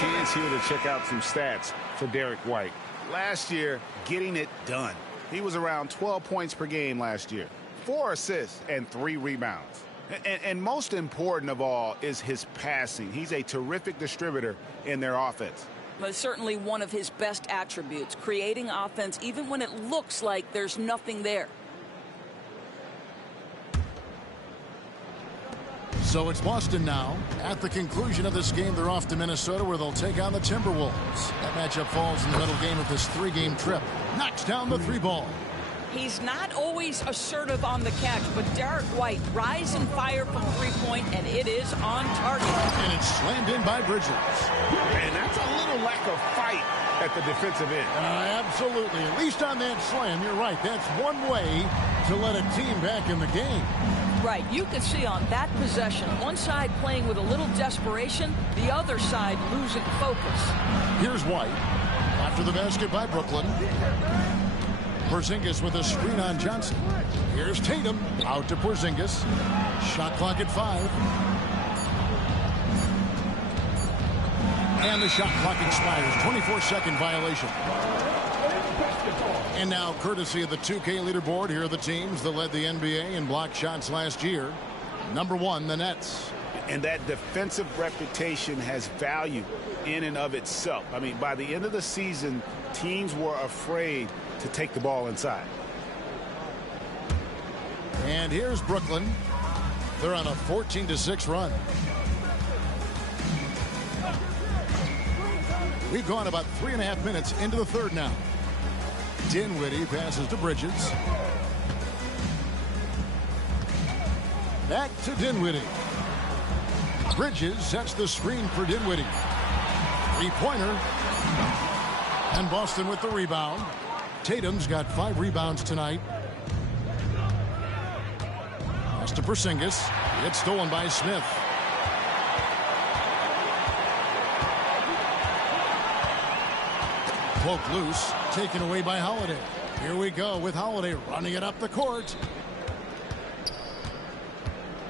chance here to check out some stats for Derek White. Last year, getting it done. He was around 12 points per game last year, 4 assists and 3 rebounds. And most important of all is his passing. He's a terrific distributor in their offense. But certainly one of his best attributes, creating offense even when it looks like there's nothing there. So it's Boston now. At the conclusion of this game, they're off to Minnesota, where they'll take on the Timberwolves. That matchup falls in the middle game of this 3-game trip. Knocks down the 3-ball. He's not always assertive on the catch, but Derek White rise and fire from three-point, and it is on target. And it's slammed in by Bridges. And that's a little lack of fight at the defensive end. Absolutely. At least on that slam, you're right. That's one way to let a team back in the game. Right. You can see on that possession, one side playing with a little desperation, the other side losing focus. Here's White. After the basket by Brooklyn. Porzingis with a screen on Johnson. Here's Tatum. Out to Porzingis. Shot clock at 5. And the shot clock expires. 24-second violation. And now, courtesy of the 2K leaderboard, here are the teams that led the NBA in block shots last year. Number 1, the Nets. And that defensive reputation has value in and of itself. I mean, by the end of the season, teams were afraid to take the ball inside. And here's Brooklyn. They're on a 14-6 run. We've gone about 3.5 minutes into the third now. Dinwiddie passes to Bridges. Back to Dinwiddie. Bridges sets the screen for Dinwiddie. Three-pointer. And Boston with the rebound. Tatum's got 5 rebounds tonight. Pass to Porzingis. It's stolen by Smith. Poke loose. Taken away by Holiday. Here we go with Holiday running it up the court.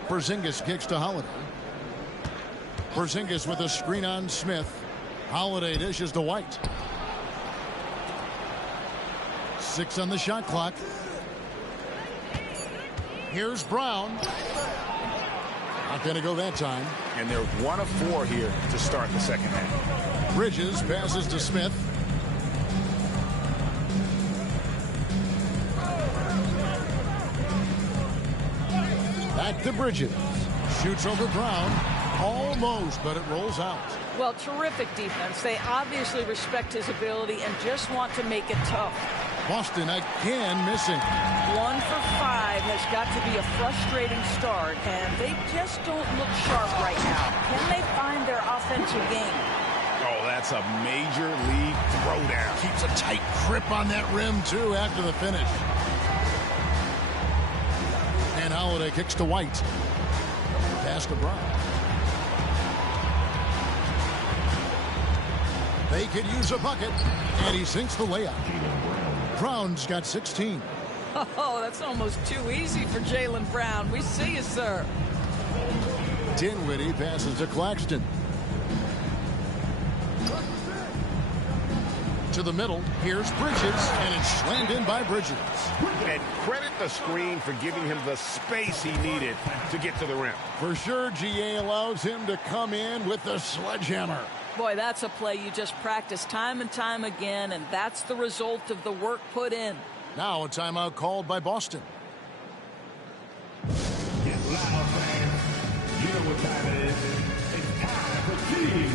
Porzingis kicks to Holiday. Porzingis with a screen on Smith. Holiday dishes to White. 6 on the shot clock. Here's Brown. Not going to go that time. And they're 1 of 4 here to start the second half. Bridges passes to Smith. Back to Bridges. Shoots over Brown. Almost, but it rolls out. Well, terrific defense. They obviously respect his ability and just want to make it tough. Boston again missing. 1 for 5 has got to be a frustrating start, and they just don't look sharp right now. Can they find their offensive game? Oh, that's a major league throwdown. Keeps a tight grip on that rim, too, after the finish. And Holiday kicks to White. Pass to Brown. They could use a bucket, and he sinks the layup. Brown's got 16. Oh, that's almost too easy for Jaylen Brown. We see you, sir. Dinwiddie passes to Claxton. To the middle. Here's Bridges, and it's slammed in by Bridges. And credit the screen for giving him the space he needed to get to the rim. For sure, GA allows him to come in with the sledgehammer. Boy, that's a play you just practice time and time again, and that's the result of the work put in. Now a timeout called by Boston. Get loud, fans. You know what time it is. It's time for team.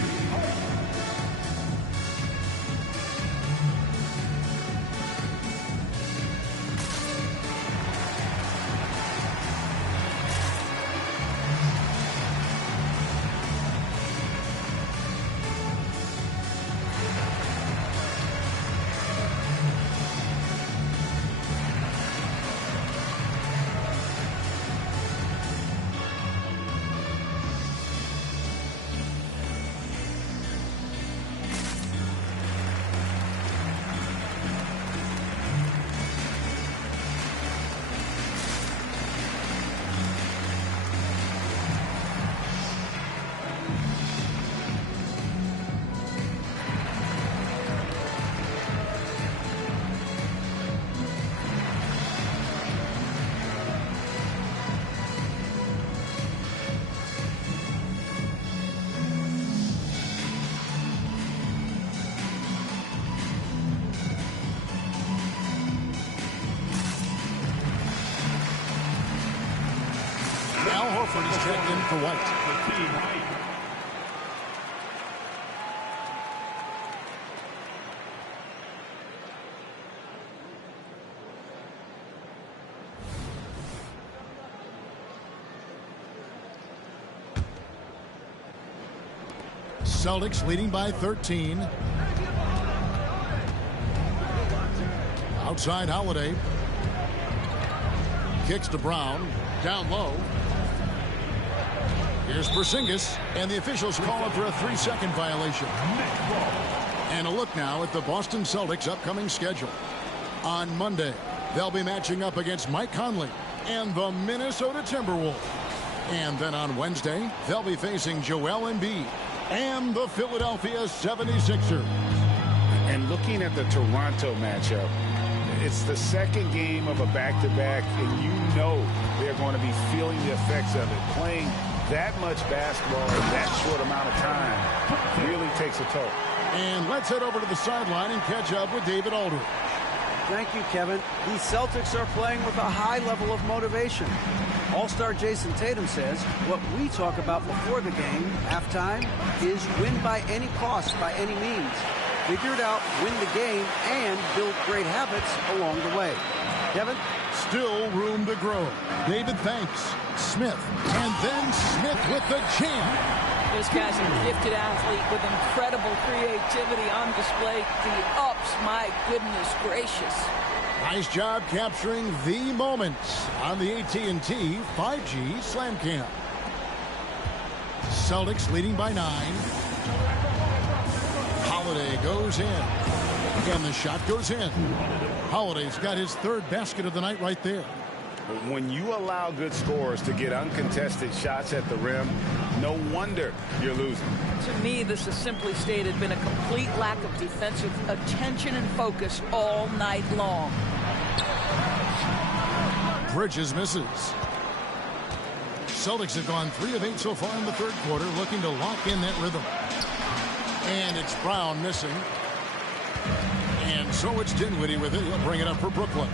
Horford is checked in for White. Celtics leading by 13. Outside Holiday. Kicks to Brown. Down low. Here's Porzingis, and the officials call it for a 3-second violation. And a look now at the Boston Celtics' upcoming schedule. On Monday, they'll be matching up against Mike Conley and the Minnesota Timberwolves. And then on Wednesday, they'll be facing Joel Embiid and the Philadelphia 76ers. And looking at the Toronto matchup, it's the second game of a back-to-back, and you know they're going to be feeling the effects of it. Playing that much basketball in that short amount of time really takes a toll. And let's head over to the sideline and catch up with David Aldridge. Thank you, Kevin. The Celtics are playing with a high level of motivation. All-star Jason Tatum says what we talk about before the game, halftime, is win by any cost, by any means. Figure it out, win the game, and build great habits along the way. Kevin? Still room to grow. David thanks Smith. And then Smith with the jam. This guy's a gifted athlete with incredible creativity on display. The ups, my goodness gracious. Nice job capturing the moments on the AT&T 5G Slam Cam. Celtics leading by 9. Holiday goes in. And the shot goes in. Holiday's got his third basket of the night right there. When you allow good scorers to get uncontested shots at the rim, no wonder you're losing. To me, this has simply stated been a complete lack of defensive attention and focus all night long. Bridges misses. Celtics have gone 3 of 8 so far in the third quarter, looking to lock in that rhythm. And it's Brown missing. And so it's Dinwiddie with it. He'll bring it up for Brooklyn.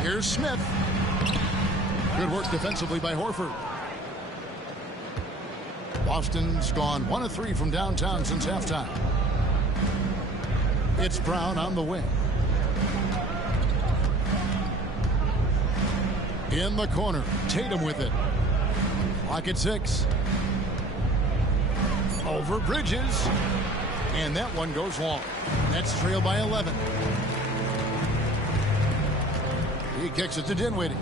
Here's Smith. Good work defensively by Horford. Boston's gone 1 of 3 from downtown since halftime. It's Brown on the wing. In the corner, Tatum with it. Clock at 6. Over Bridges. And that one goes long. Nets trail by 11. He kicks it to Dinwiddie.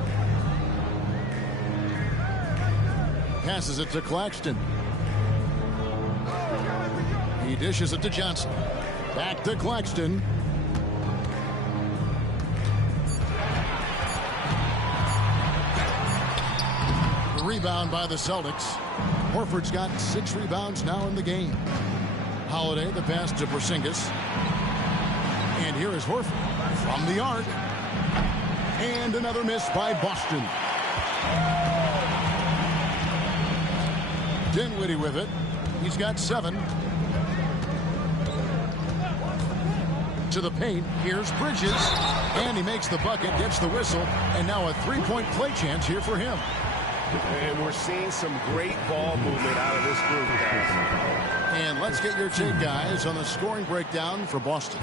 Passes it to Claxton. He dishes it to Johnson. Back to Claxton. Rebound by the Celtics. Horford's got 6 rebounds now in the game. Holiday, the pass to Porzingis. And here is Horford from the arc. And another miss by Boston. Dinwiddie with it. He's got 7. To the paint. Here's Bridges. And he makes the bucket, gets the whistle. And now a 3-point play chance here for him. And we're seeing some great ball movement out of this group, guys. And let's get your take, guys, on the scoring breakdown for Boston.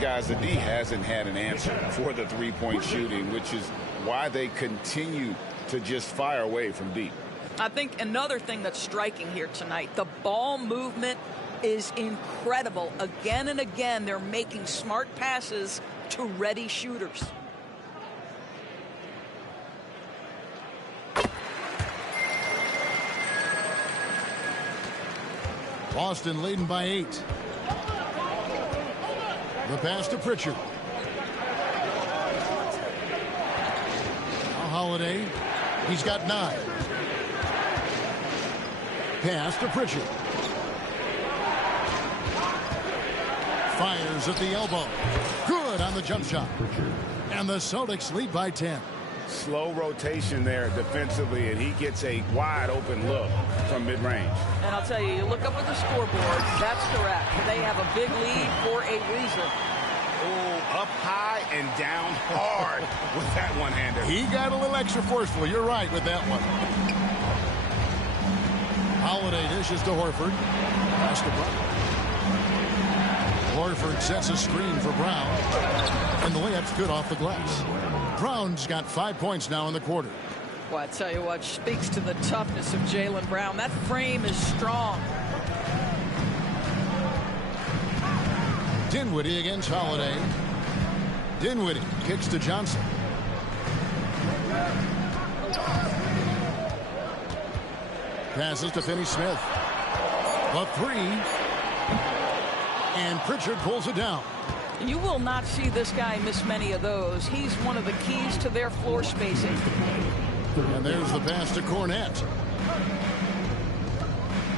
Guys, the D hasn't had an answer for the three-point shooting, which is why they continue to just fire away from deep. I think another thing that's striking here tonight, the ball movement is incredible. Again and again, they're making smart passes to ready shooters. Boston leading by 8. The pass to Pritchard. Now Holiday. He's got 9. Pass to Pritchard. Fires at the elbow. Good on the jump shot. And the Celtics lead by 10. Slow rotation there defensively, and he gets a wide open look from mid-range. And I'll tell you, you look up at the scoreboard, that's correct. They have a big lead for a reason. Oh, up high and down hard with that one-hander. He got a little extra forceful. You're right with that one. Holiday dishes to Horford. Pass to Brown. Horford sets a screen for Brown. And the layup's good off the glass. Brown's got 5 points now in the quarter. Well, I tell you what, speaks to the toughness of Jaylen Brown. That frame is strong. Dinwiddie against Holiday. Dinwiddie kicks to Johnson. Passes to Finney-Smith. The 3. And Pritchard pulls it down. You will not see this guy miss many of those. He's one of the keys to their floor spacing. And there's the pass to Cornette.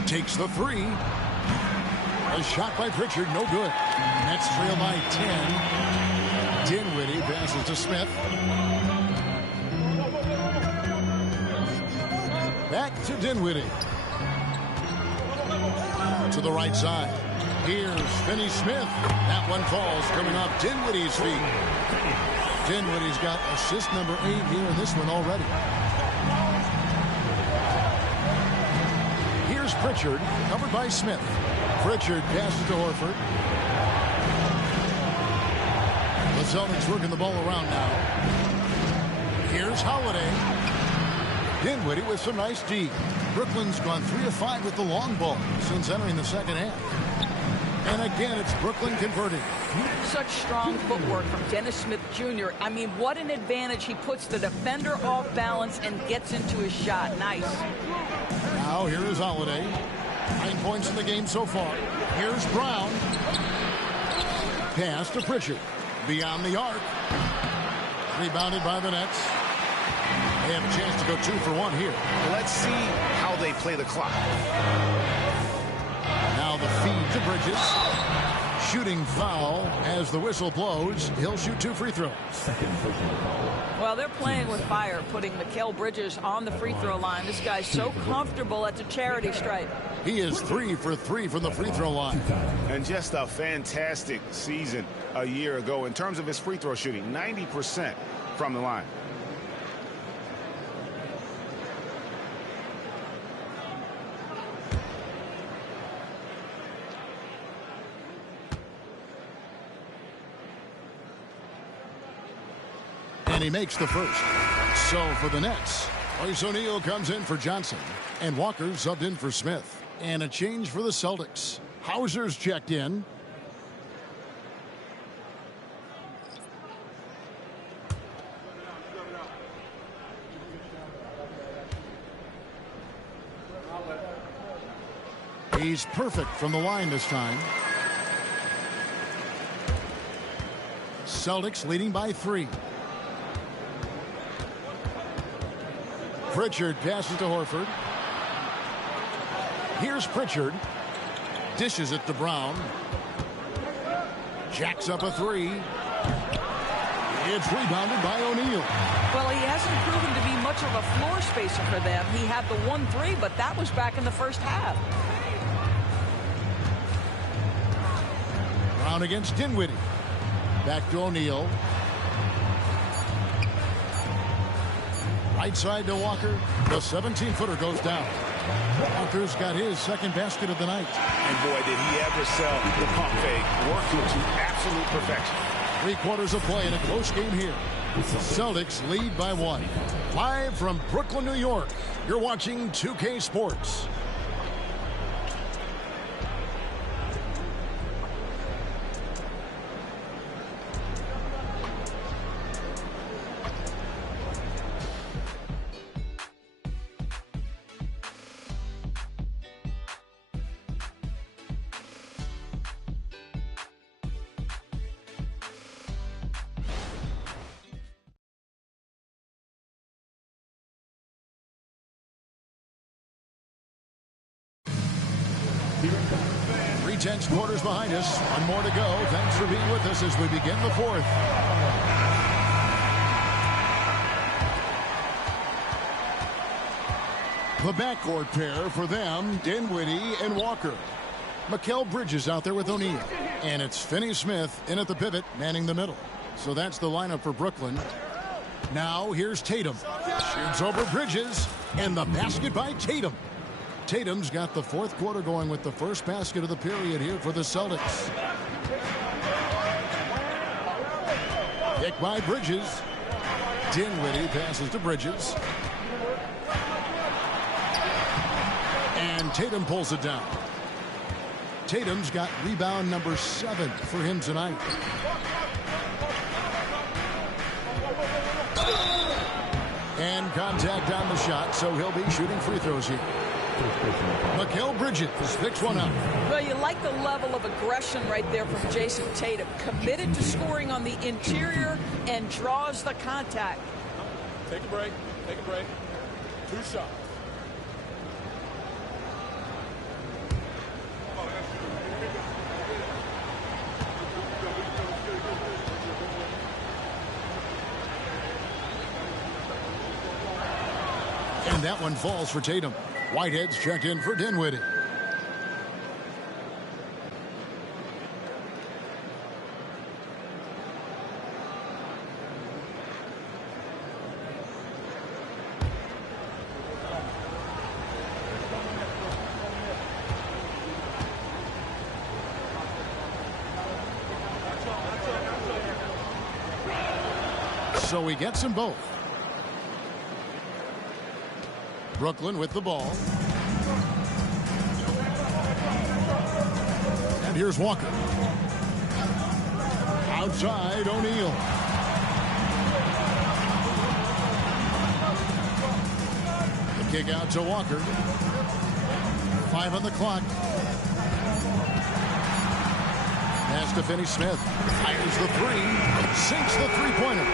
Takes the 3. A shot by Pritchard, no good. Nets trail by 10. Dinwiddie passes to Smith. Back to Dinwiddie. To the right side. Here's Finney-Smith. That one falls, coming off Dinwiddie's feet. Dinwiddie's got assist number 8 here in this one already. Here's Pritchard, covered by Smith. Pritchard passes to Horford. The Celtics working the ball around now. Here's Holiday. Dinwiddie with some nice D. Brooklyn's gone 3 of 5 with the long ball since entering the second half. And again, it's Brooklyn converting. Such strong footwork from Dennis Smith Jr. I mean, what an advantage. He puts the defender off balance and gets into his shot. Nice. Now here is Holiday. 9 points in the game so far. Here's Brown. Pass to Pritchard. Beyond the arc. Rebounded by the Nets. They have a chance to go 2 for 1 here. Let's see how they play the clock. Now the feed to Bridges. Shooting foul as the whistle blows. He'll shoot 2 free throws. Well, they're playing with fire, putting Mikal Bridges on the free throw line. This guy's so comfortable at the charity stripe. He is 3 for 3 from the free throw line. And just a fantastic season a year ago in terms of his free throw shooting. 90% from the line. And he makes the first. So for the Nets, Royce O'Neal comes in for Johnson. And Walker subbed in for Smith. And a change for the Celtics. Hauser's checked in. He's perfect from the line this time. Celtics leading by 3. Pritchard passes to Horford. Here's Pritchard. Dishes it to Brown. Jacks up a 3. It's rebounded by O'Neal. Well, he hasn't proven to be much of a floor spacer for them. He had the 1-3, but that was back in the first half. Brown against Dinwiddie. Back to O'Neal. Right side to Walker. The 17-footer goes down. Walker's got his second basket of the night. And boy, did he ever sell the pump fake. Working to absolute perfection. 3 quarters of play in a close game here. Celtics lead by 1. Live from Brooklyn, New York, you're watching 2K Sports. Tense quarters behind us. 1 more to go. Thanks for being with us as we begin the 4th. The backcourt pair for them, Dinwiddie and Walker. Mikal Bridges out there with O'Neal. And it's Finney-Smith in at the pivot, manning the middle. So that's the lineup for Brooklyn. Now here's Tatum. Shoots over Bridges. And the basket by Tatum. Tatum's got the 4th quarter going with the first basket of the period here for the Celtics. Kick by Bridges. Dinwiddie passes to Bridges. And Tatum pulls it down. Tatum's got rebound number 7 for him tonight. And contact on the shot, so he'll be shooting free throws here. Mikal Bridges picks one up. Well, you like the level of aggression right there from Jason Tatum. Committed to scoring on the interior and draws the contact. Take a break. Take a break. 2 shots. And that one falls for Tatum. Whitehead's checked in for Dinwiddie. So he gets them both. Brooklyn with the ball. And here's Walker. Outside, O'Neal. The kick out to Walker. 5 on the clock. Pass to Finney-Smith. Fires the three. Sinks the three-pointer.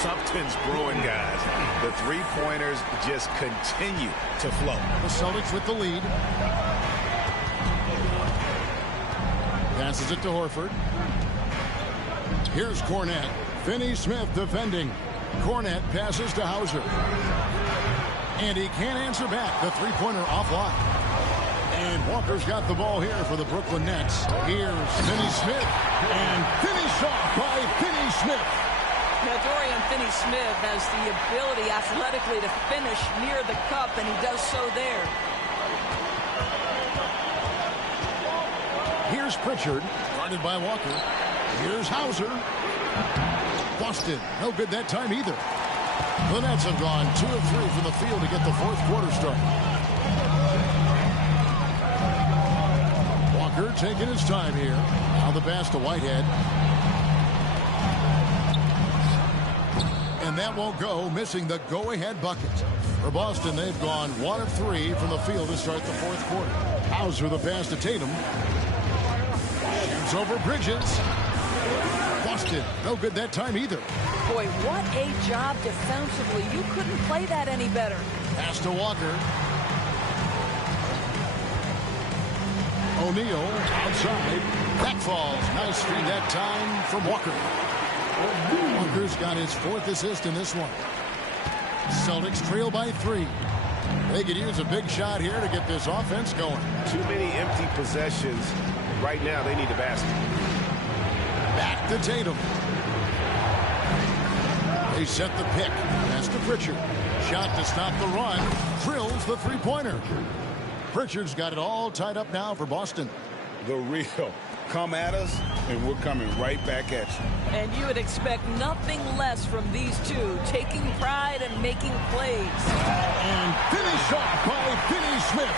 Something's brewing, guys. The three-pointers just continue to flow. The Celtics with the lead. Passes it to Horford. Here's Cornette. Finney-Smith defending. Cornette passes to Hauser. And he can't answer back. The three-pointer offline. And Walker's got the ball here for the Brooklyn Nets. Here's Finney-Smith. And finish off by Finney-Smith. Now, Dorian Finney-Smith has the ability athletically to finish near the cup, and he does so there. Here's Pritchard, guarded by Walker. Here's Hauser. Boston, no good that time either. The Nets have gone 2 of 3 from the field to get the fourth quarter started. Walker taking his time here. Now the pass to Whitehead. And that won't go, missing the go-ahead bucket. For Boston, they've gone 1 of 3 from the field to start the fourth quarter. Hauser the pass to Tatum. Shoots over Bridges. Boston, no good that time either. Boy, what a job defensively. You couldn't play that any better. Pass to Walker. O'Neal outside. Back falls. Nice feed that time from Walker. Walker's got his 4th assist in this one. Celtics trail by 3. They could use a big shot here to get this offense going. Too many empty possessions. Right now, they need the basket. Back to Tatum. They set the pick. Pass to Pritchard. Shot to stop the run. Drills the three-pointer. Pritchard's got it all tied up now for Boston. The real. Come at us, and we're coming right back at you. And you would expect nothing less from these two, taking pride and making plays. And finish off by Finney-Smith.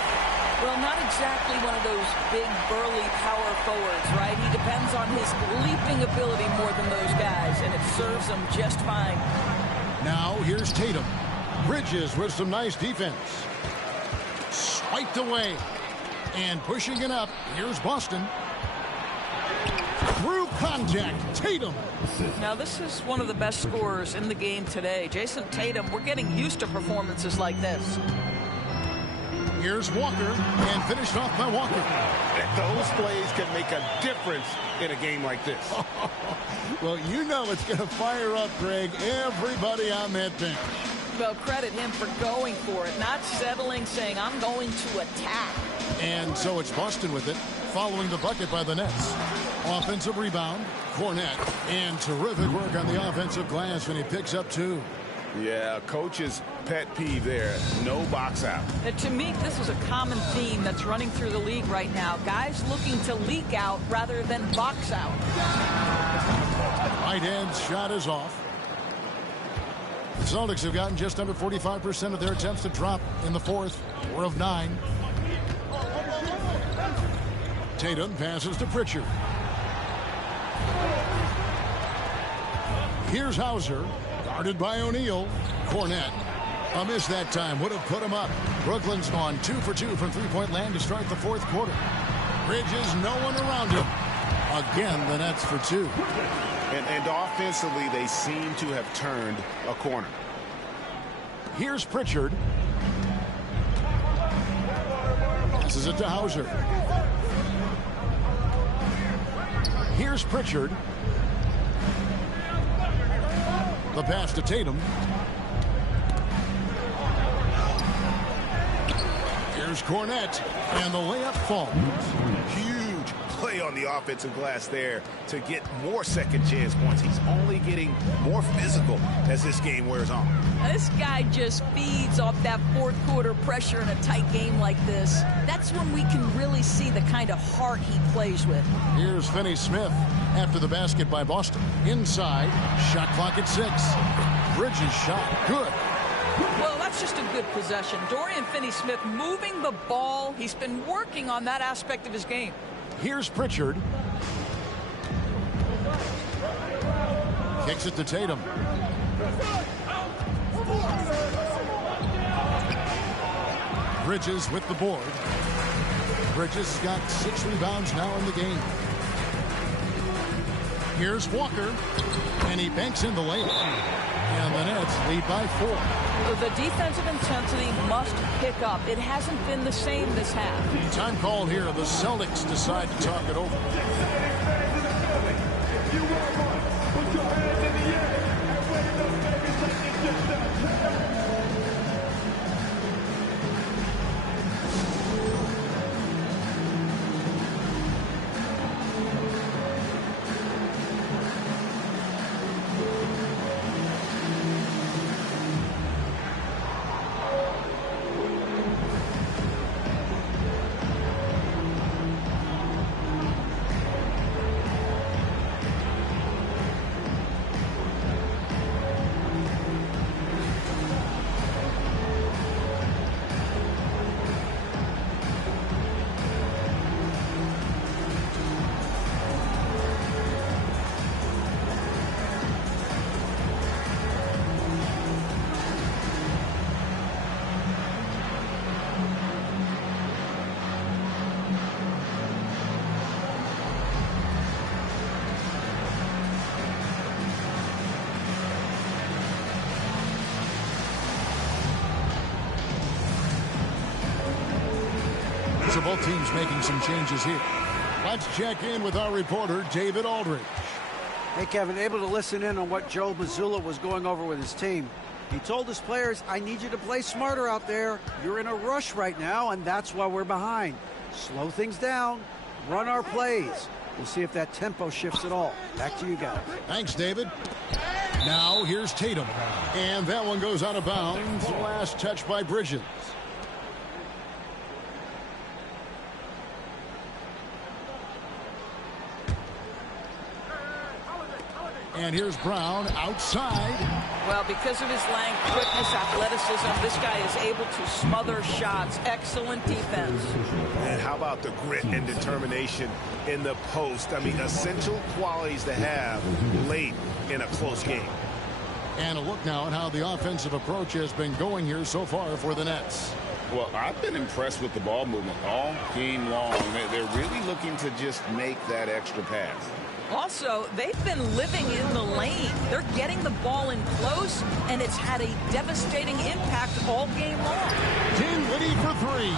Well, not exactly one of those big, burly power forwards, right? He depends on his leaping ability more than those guys, and it serves him just fine. Now, here's Tatum. Bridges with some nice defense. Swiped away. And pushing it up, here's Boston. Through contact, Tatum. Now, this is one of the best scorers in the game today. Jason Tatum, we're getting used to performances like this. Here's Walker, and finished off by Walker. Those plays can make a difference in a game like this. Well, you know it's going to fire up, Greg, everybody on that bench. Well, credit him for going for it, not settling, saying, I'm going to attack. And so it's Boston with it, following the bucket by the Nets. Offensive rebound, Cornette, and terrific work on the offensive glass, and he picks up 2. Yeah, coach's pet peeve there. No box out. To me, this is a common theme that's running through the league right now. Guys looking to leak out rather than box out. Right-hand shot is off. The Celtics have gotten just under 45% of their attempts to drop in the fourth. 4 of 9. Tatum passes to Pritchard. Here's Hauser. Guarded by O'Neal. Cornette. A miss that time. Would have put him up. Brooklyn's gone 2 for 2 from three-point land to start the fourth quarter. Bridges, no one around him. Again, the Nets for 2. And offensively, they seem to have turned a corner. Here's Pritchard. Passes it to Hauser. Here's Pritchard. The pass to Tatum. Here's Cornette. And the layup falls. Huge play on the offensive glass there to get more second chance points. He's only getting more physical as this game wears on. This guy just feeds off that fourth quarter pressure in a tight game like this. That's when we can really see the kind of heart he plays with. Here's Finney-Smith after the basket by Boston. Inside, shot clock at 6. Bridges shot, good. Well, that's just a good possession. Dorian Finney-Smith moving the ball. He's been working on that aspect of his game. Here's Pritchard. Kicks it to Tatum. Bridges with the board. Bridges got 6 rebounds now in the game. Here's Walker, and he banks in the layup. And the Nets lead by 4. The defensive intensity must pick up. It hasn't been the same this half. Time called here. The Celtics decide to talk it over. So both teams making some changes here. Let's check in with our reporter, David Aldridge. Hey, Kevin, able to listen in on what Joe Mazzulla was going over with his team. He told his players, I need you to play smarter out there. You're in a rush right now, and that's why we're behind. Slow things down, run our plays. We'll see if that tempo shifts at all. Back to you guys. Thanks, David. Now here's Tatum. And that one goes out of bounds. Last touch by Bridges. And here's Brown outside. Well, because of his length, quickness, athleticism, this guy is able to smother shots. Excellent defense. And how about the grit and determination in the post? I mean, essential qualities to have late in a close game. And a look now at how the offensive approach has been going here so far for the Nets. Well, I've been impressed with the ball movement all game long. They're really looking to just make that extra pass. Also, they've been living in the lane. They're getting the ball in close, and it's had a devastating impact all game long. Dinwiddie for 3.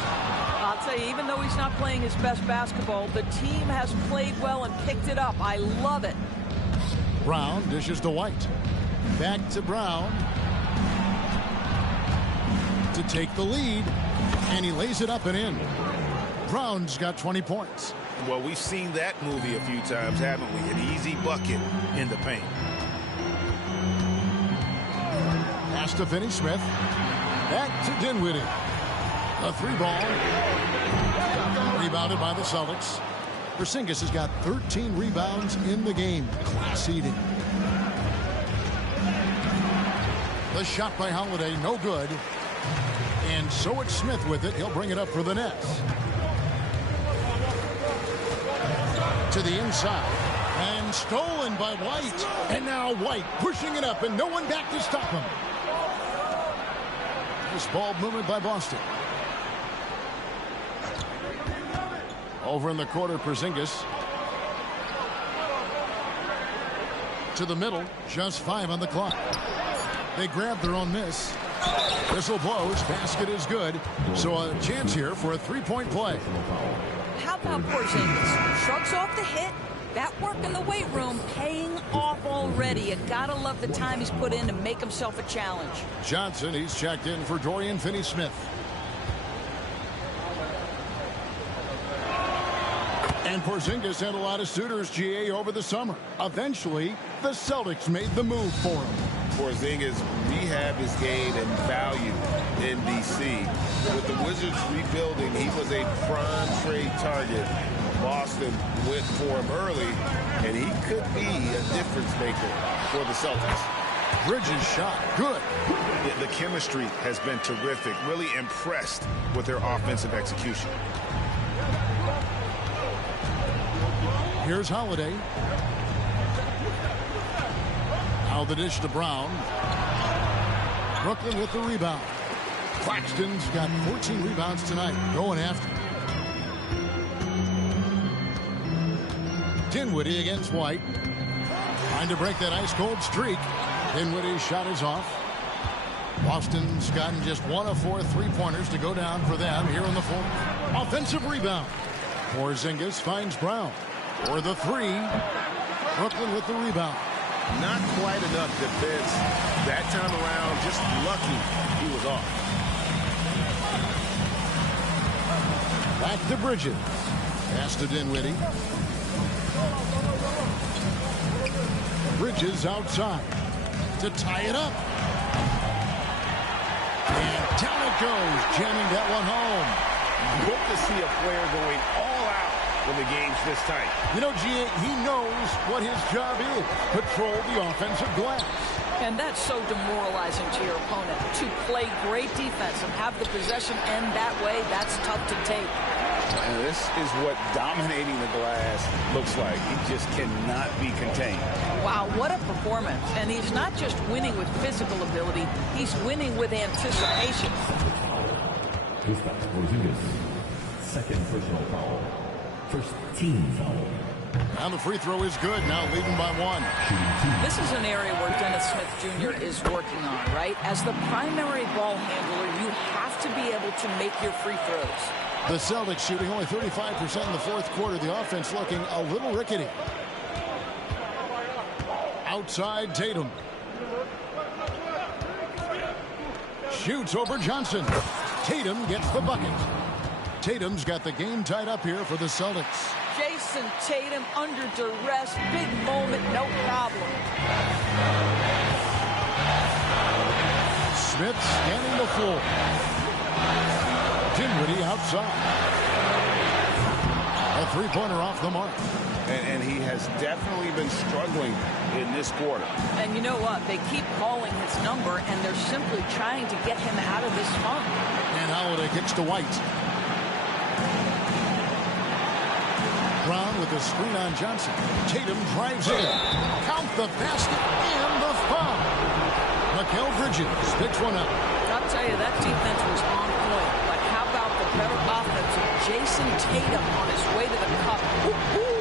I'll tell you, even though he's not playing his best basketball, the team has played well and picked it up. I love it. Brown dishes to White. Back to Brown to take the lead, and he lays it up and in. Brown's got 20 points. Well, we've seen that movie a few times, haven't we? An easy bucket in the paint. Pass to Finney-Smith. Back to Dinwiddie. A 3-ball. Rebounded by the Celtics. Porzingis has got 13 rebounds in the game. Class eating. The shot by Holiday, no good. And so it's Smith with it. He'll bring it up for the Nets. To the inside. And stolen by White. And now White pushing it up and no one back to stop him. This ball movement by Boston. Over in the corner, Porzingis. To the middle. Just 5 on the clock. They grab their own miss. Whistle blows. Basket is good. So a chance here for a 3-point play. How about Porzingis? Shrugs off the hit. That work in the weight room paying off already. You gotta love the time he's put in to make himself a challenge. Johnson, he's checked in for Dorian Finney-Smith. And Porzingis had a lot of suitors, GA, over the summer. Eventually, the Celtics made the move for him. Porzingis rehabbed his game and value in D.C. With the Wizards rebuilding, he was a prime trade target. Boston went for him early, and he could be a difference maker for the Celtics. Bridges shot. Good. The chemistry has been terrific. Really impressed with their offensive execution. Here's Holiday. Now the dish to Brown. Brooklyn with the rebound. Claxton's got 14 rebounds tonight. Going after. Dinwiddie against White. Trying to break that ice-cold streak. Dinwiddie's shot is off. Boston's gotten just 1 of 4 three-pointers to go down for them here in the fourth. Offensive rebound. Porzingis finds Brown. For the three. Brooklyn with the rebound. Not quite enough defense. That time around, just lucky he was off. Back to Bridges. Pass to Dinwiddie. Bridges outside to tie it up. And down it goes, jamming that one home. Good to see a player going all out when the game's this tight. You know, G.A., he knows what his job is. Control the offensive glass. And that's so demoralizing to your opponent. To play great defense and have the possession end that way, that's tough to take. And this is what dominating the glass looks like. He just cannot be contained. Wow, what a performance. And he's not just winning with physical ability, he's winning with anticipation. Second personal foul. First team foul. And the free throw is good, now leading by 1. This is an area where Dennis Smith Jr. is working on, right? As the primary ball handler, you have to be able to make your free throws. The Celtics shooting only 35% in the fourth quarter. The offense looking a little rickety. Outside Tatum. Shoots over Johnson. Tatum gets the bucket. Tatum's got the game tied up here for the Celtics. Jason Tatum under duress. Big moment, no problem. Smith scanning the floor. Dinwiddie outside. A three-pointer off the mark. And he has definitely been struggling in this quarter. And you know what? They keep calling his number, and they're simply trying to get him out of this funk. And Holiday kicks to White. Brown with the screen on Johnson. Tatum drives in. Count the basket and the foul. Mikal Bridges picks one up. I'll tell you, that defense was on point. But how about the better offense of Jason Tatum on his way to the cup? Woo-hoo!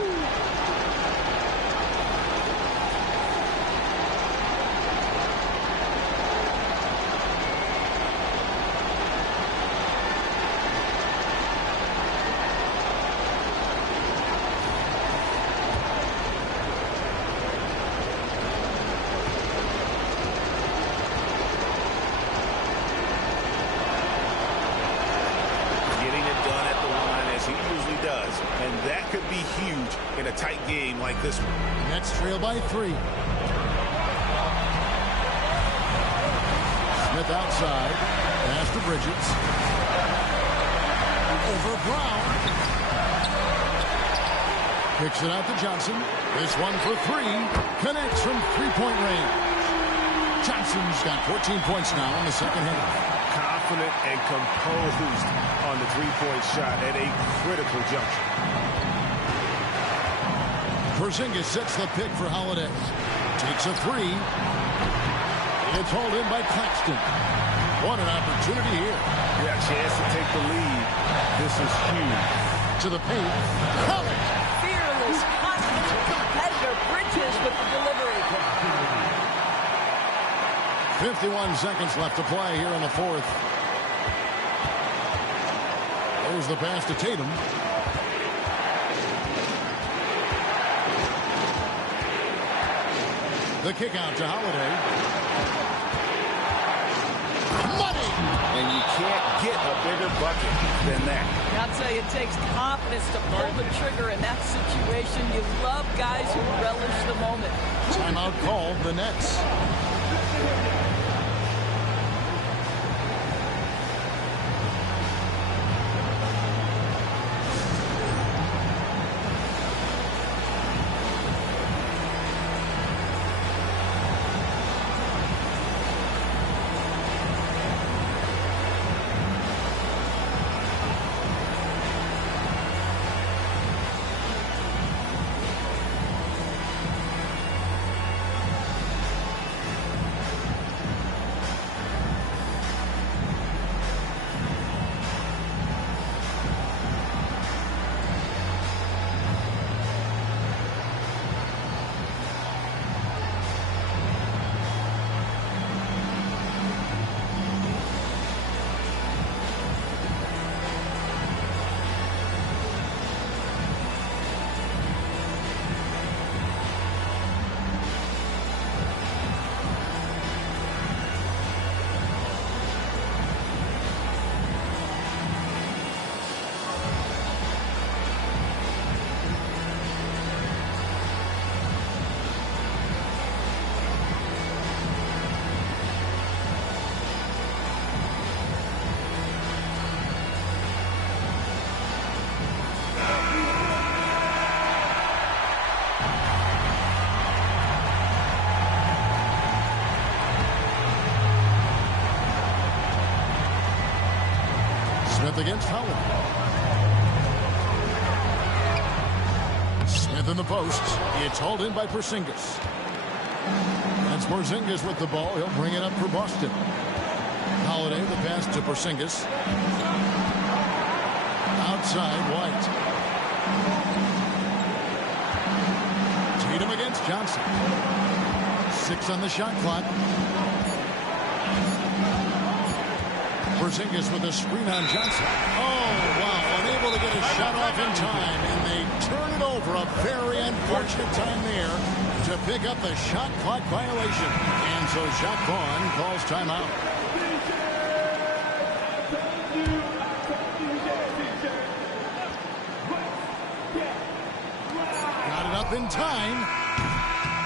In a tight game like this one. Nets trail by 3. Smith outside. Pass to Bridges. Over Brown. Kicks it out to Johnson. This one for 3. Connects from three-point range. Johnson's got 14 points now in the second half. Confident and composed on the three-point shot at a critical juncture. Porzingis sets the pick for Holiday. Takes a 3. It's hauled in by Claxton. What an opportunity here. Yeah, chance to take the lead. This is huge. To the paint. Collins. Fearless, confident competitor. Bridges with the delivery. 51 seconds left to play here in the fourth. There's the pass to Tatum. The kick out to Holiday. Money! And you can't get a bigger bucket than that. I'll tell you, it takes confidence to pull the trigger in that situation. You love guys who relish the moment. Timeout called the Nets. Smith against Howard. Smith in the post. It's hauled in by Porzingis. That's Porzingis with the ball. He'll bring it up for Boston. Holiday, the pass to Porzingis. Outside, White. Tatum against Johnson. 6 on the shot clock. Porzingis with a screen on Johnson. Oh, wow. Unable to get a shot off in time, and they turn it over. A very unfortunate time there to pick up the shot clock violation. And so Jacques Vaughn calls timeout. Got it up in time.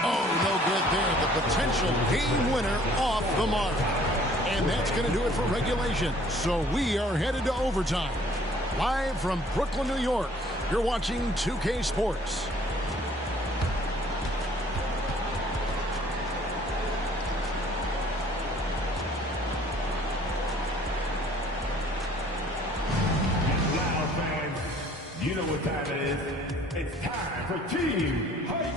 Oh, no good there. The potential game winner off the mark. And that's going to do it for regulation. So we are headed to overtime. Live from Brooklyn, New York, you're watching 2K Sports. Loud fans, you know what time it is. It's time for Team Hype.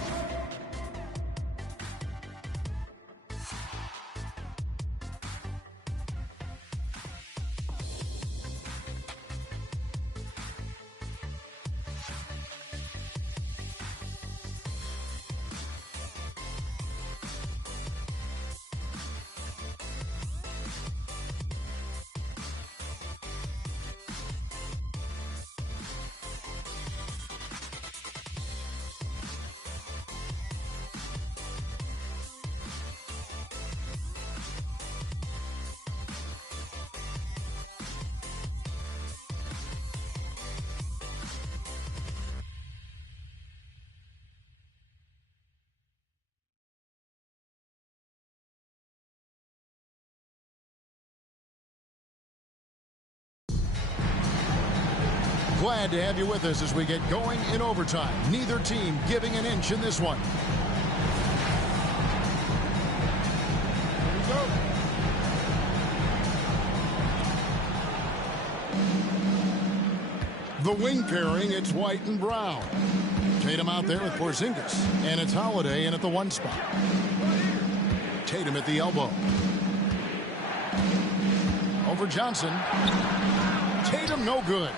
Glad to have you with us as we get going in overtime. Neither team giving an inch in this one. The wing pairing, it's White and Brown. Tatum out there with Porzingis. And it's Holiday in at the 1 spot. Tatum at the elbow. Over Johnson. Tatum no good.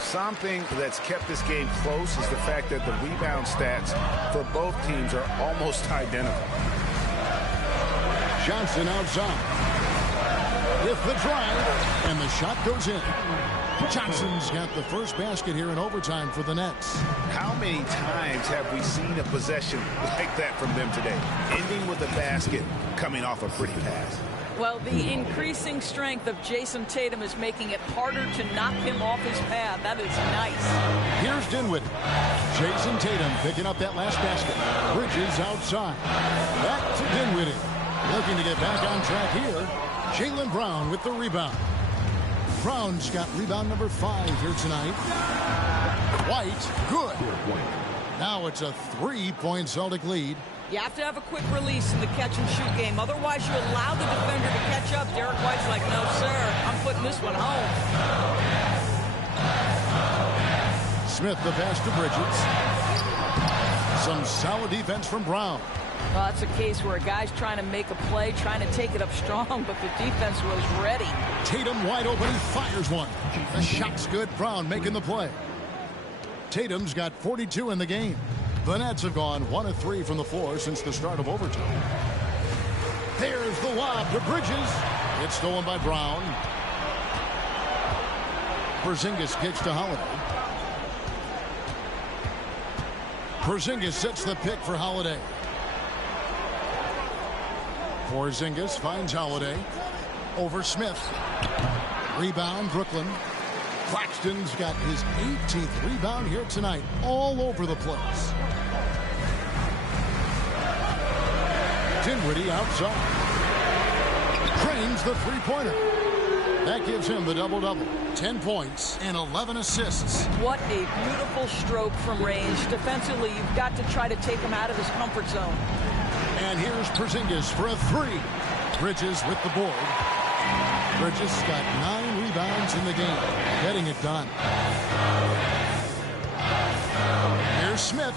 Something that's kept this game close is the fact that the rebound stats for both teams are almost identical. Johnson outside. With the drive, and the shot goes in. Johnson's got the first basket here in overtime for the Nets. How many times have we seen a possession like that from them today? Ending with a basket, coming off a pretty pass. Well, the increasing strength of Jason Tatum is making it harder to knock him off his path. That is nice. Here's Dinwiddie. Jason Tatum picking up that last basket. Bridges outside. Back to Dinwiddie. Looking to get back on track here. Jaylen Brown with the rebound. Brown's got rebound number 5 here tonight. White, good. Now it's a 3-point Celtic lead. You have to have a quick release in the catch-and-shoot game. Otherwise, you allow the defender to catch up. Derek White's like, no, sir. I'm putting this one home. Smith, the pass to Bridges. Some solid defense from Brown. Well, that's a case where a guy's trying to make a play, trying to take it up strong, but the defense was ready. Tatum wide open. He fires one. The shot's good. Brown making the play. Tatum's got 42 in the game. The Nets have gone 1 of 3 from the floor since the start of overtime. There's the lob to Bridges. It's stolen by Brown. Porzingis kicks to Holiday. Porzingis sets the pick for Holiday. Porzingis finds Holiday. Over Smith. Rebound, Brooklyn. Claxton's got his 18th rebound here tonight, all over the place. Dinwiddie outside. Drains the three-pointer. That gives him the double-double. 10 points and 11 assists. What a beautiful stroke from range. Defensively, you've got to try to take him out of his comfort zone. And here's Porzingis for a 3. Bridges with the board. Bridges got 9 rebounds rebounds in the game, getting it done. Here's Smith.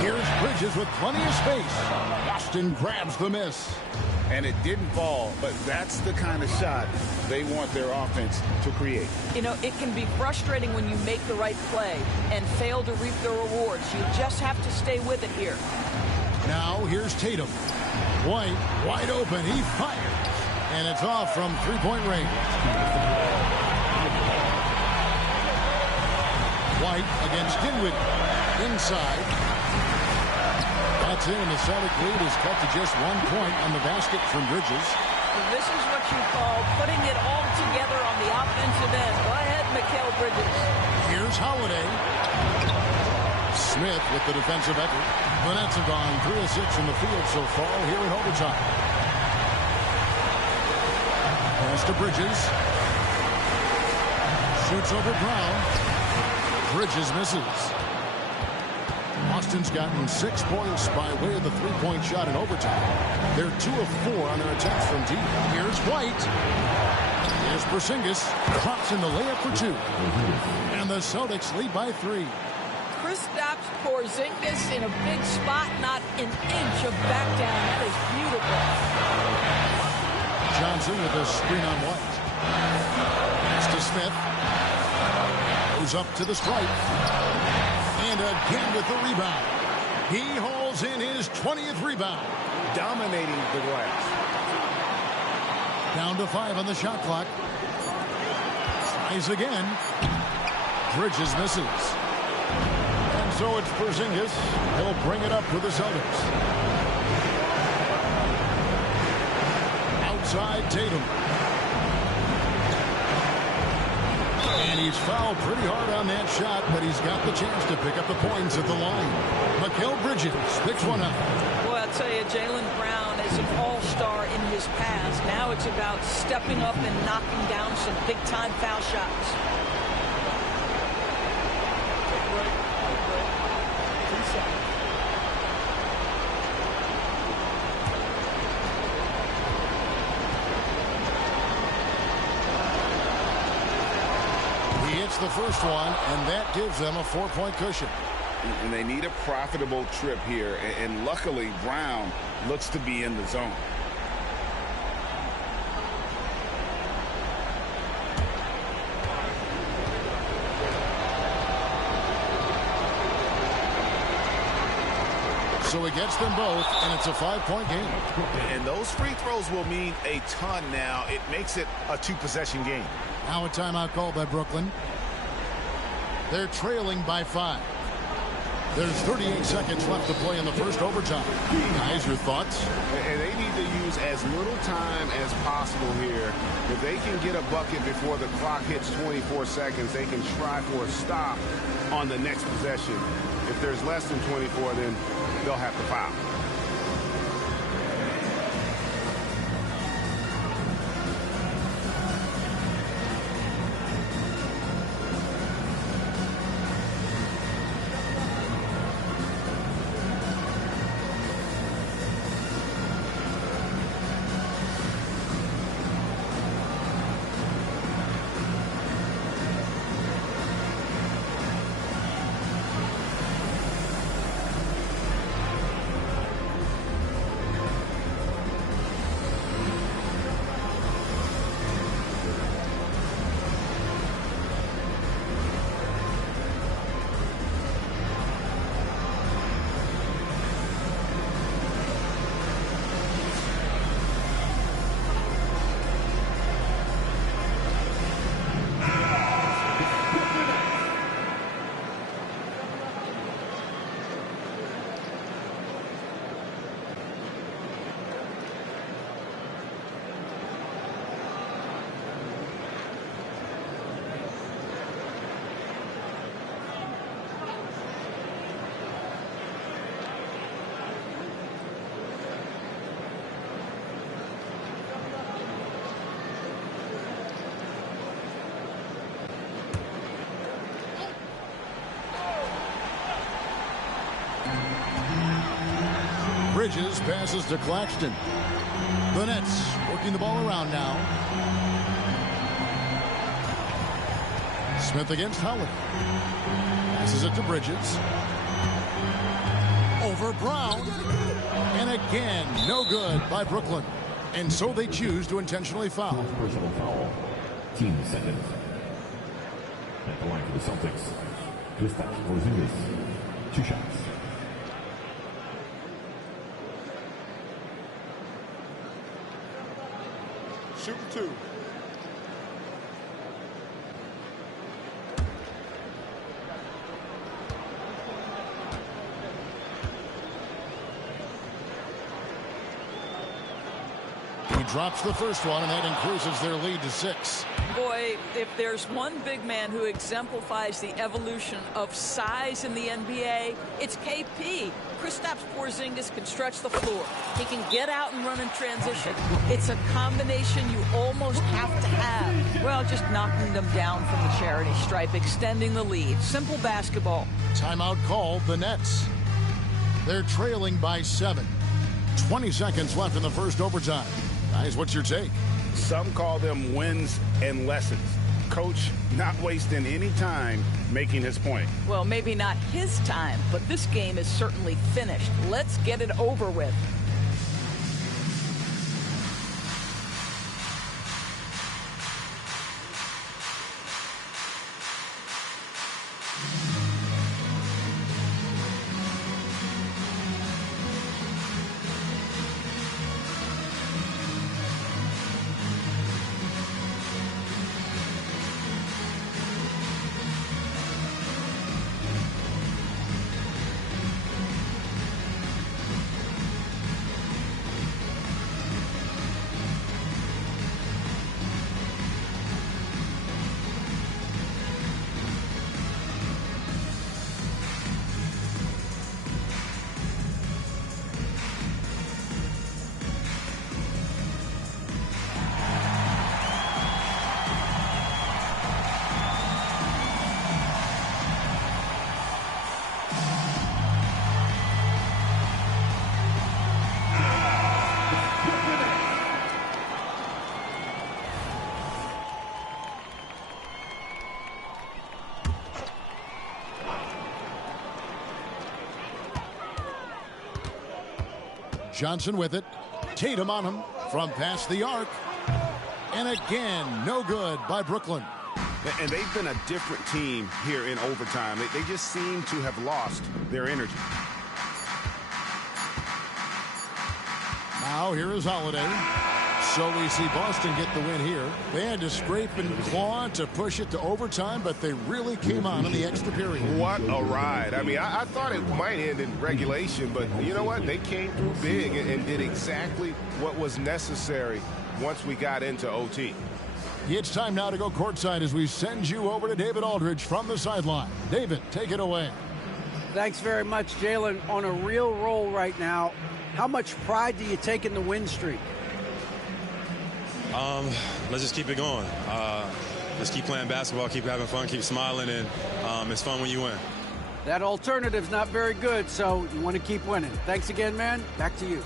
Here's Bridges with plenty of space. Boston grabs the miss. And it didn't fall, but that's the kind of shot they want their offense to create. You know, it can be frustrating when you make the right play and fail to reap the rewards. You just have to stay with it here. Now here's Tatum. White, wide open. He fires. And it's off from three-point range. White against Dinwiddie. Inside. That's in. The Celtic lead is cut to just 1 point on the basket from Bridges. This is what you call putting it all together on the offensive end. Go ahead, Mikal Bridges. Here's Holiday. Smith with the defensive effort. The Nets have gone 3 of 6 from the field so far here in overtime. Pass to Bridges. Shoots over Brown. Bridges misses. Boston's gotten 6 points by way of the three-point shot in overtime. They're 2 of 4 on their attempts from deep. Here's White. Here's Porzingis. Drops in the layup for 2. And the Celtics lead by 3. Kristaps Porzingis in a big spot, not an inch of back down. That is beautiful. Johnson with a screen on White. Pass to Smith. Goes up to the stripe. And again with the rebound. He hauls in his 20th rebound. Dominating the glass. Down to 5 on the shot clock. Tries again. Bridges misses. And so it's Porzingis. He'll bring it up for the Celtics. Outside Tatum. And he's fouled pretty hard on that shot, but he's got the chance to pick up the points at the line. Mikal Bridges picks one up. Boy, I'll tell you, Jaylen Brown is an all-star in his past. Now it's about stepping up and knocking down some big-time foul shots. The first one, and that gives them a 4-point cushion. And they need a profitable trip here, and luckily Brown looks to be in the zone. So it gets them both, and it's a 5-point game. And those free throws will mean a ton now. It makes it a 2-possession game. Now a timeout called by Brooklyn. They're trailing by 5. There's 38 seconds left to play in the first overtime. Guys, your thoughts? And they need to use as little time as possible here. If they can get a bucket before the clock hits 24 seconds, they can try for a stop on the next possession. If there's less than 24, then they'll have to foul. Bridges passes to Claxton. The Nets working the ball around now. Smith against Holiday. Passes it to Bridges. Over Brown. And again, no good by Brooklyn. And so they choose to intentionally foul. Personal foul. Team seconds. At the line for the Celtics. Kristaps Porzingis. 2 shots. Shooting 2. He drops the first one, and that increases their lead to 6. Boy, if there's one big man who exemplifies the evolution of size in the NBA, it's KP. Kristaps Porzingis can stretch the floor. He can get out and run in transition. It's a combination you almost have to have. Well, just knocking them down from the charity stripe, extending the lead. Simple basketball. Timeout called the Nets. They're trailing by 7. 20 seconds left in the first overtime. Guys, what's your take? Some call them wins and lessons. Coach not wasting any time making his point. Well, maybe not his time, but this game is certainly finished. Let's get it over with. Johnson with it. Tatum on him from past the arc. And again, no good by Brooklyn. And they've been a different team here in overtime. They just seem to have lost their energy. Now here is Holiday. So we see Boston get the win here. They had to scrape and claw to push it to overtime, but they really came on in the extra period. What a ride. I mean, I thought it might end in regulation, but you know what? They came through big and did exactly what was necessary once we got into OT. It's time now to go courtside as we send you over to David Aldridge from the sideline. David, take it away. Thanks very much, Jalen. On a real roll right now. How much pride do you take in the win streak? Let's just keep it going. Just keep playing basketball, keep having fun, keep smiling, and it's fun when you win. That alternative's not very good, so you want to keep winning. Thanks again, man. Back to you.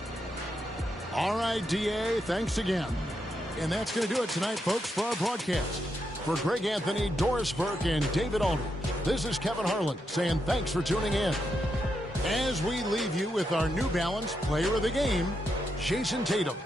All right, DA, thanks again. And that's going to do it tonight, folks, for our broadcast. For Greg Anthony, Doris Burke, and David Aldridge, this is Kevin Harlan saying thanks for tuning in. As we leave you with our New Balance Player of the Game, Jason Tatum.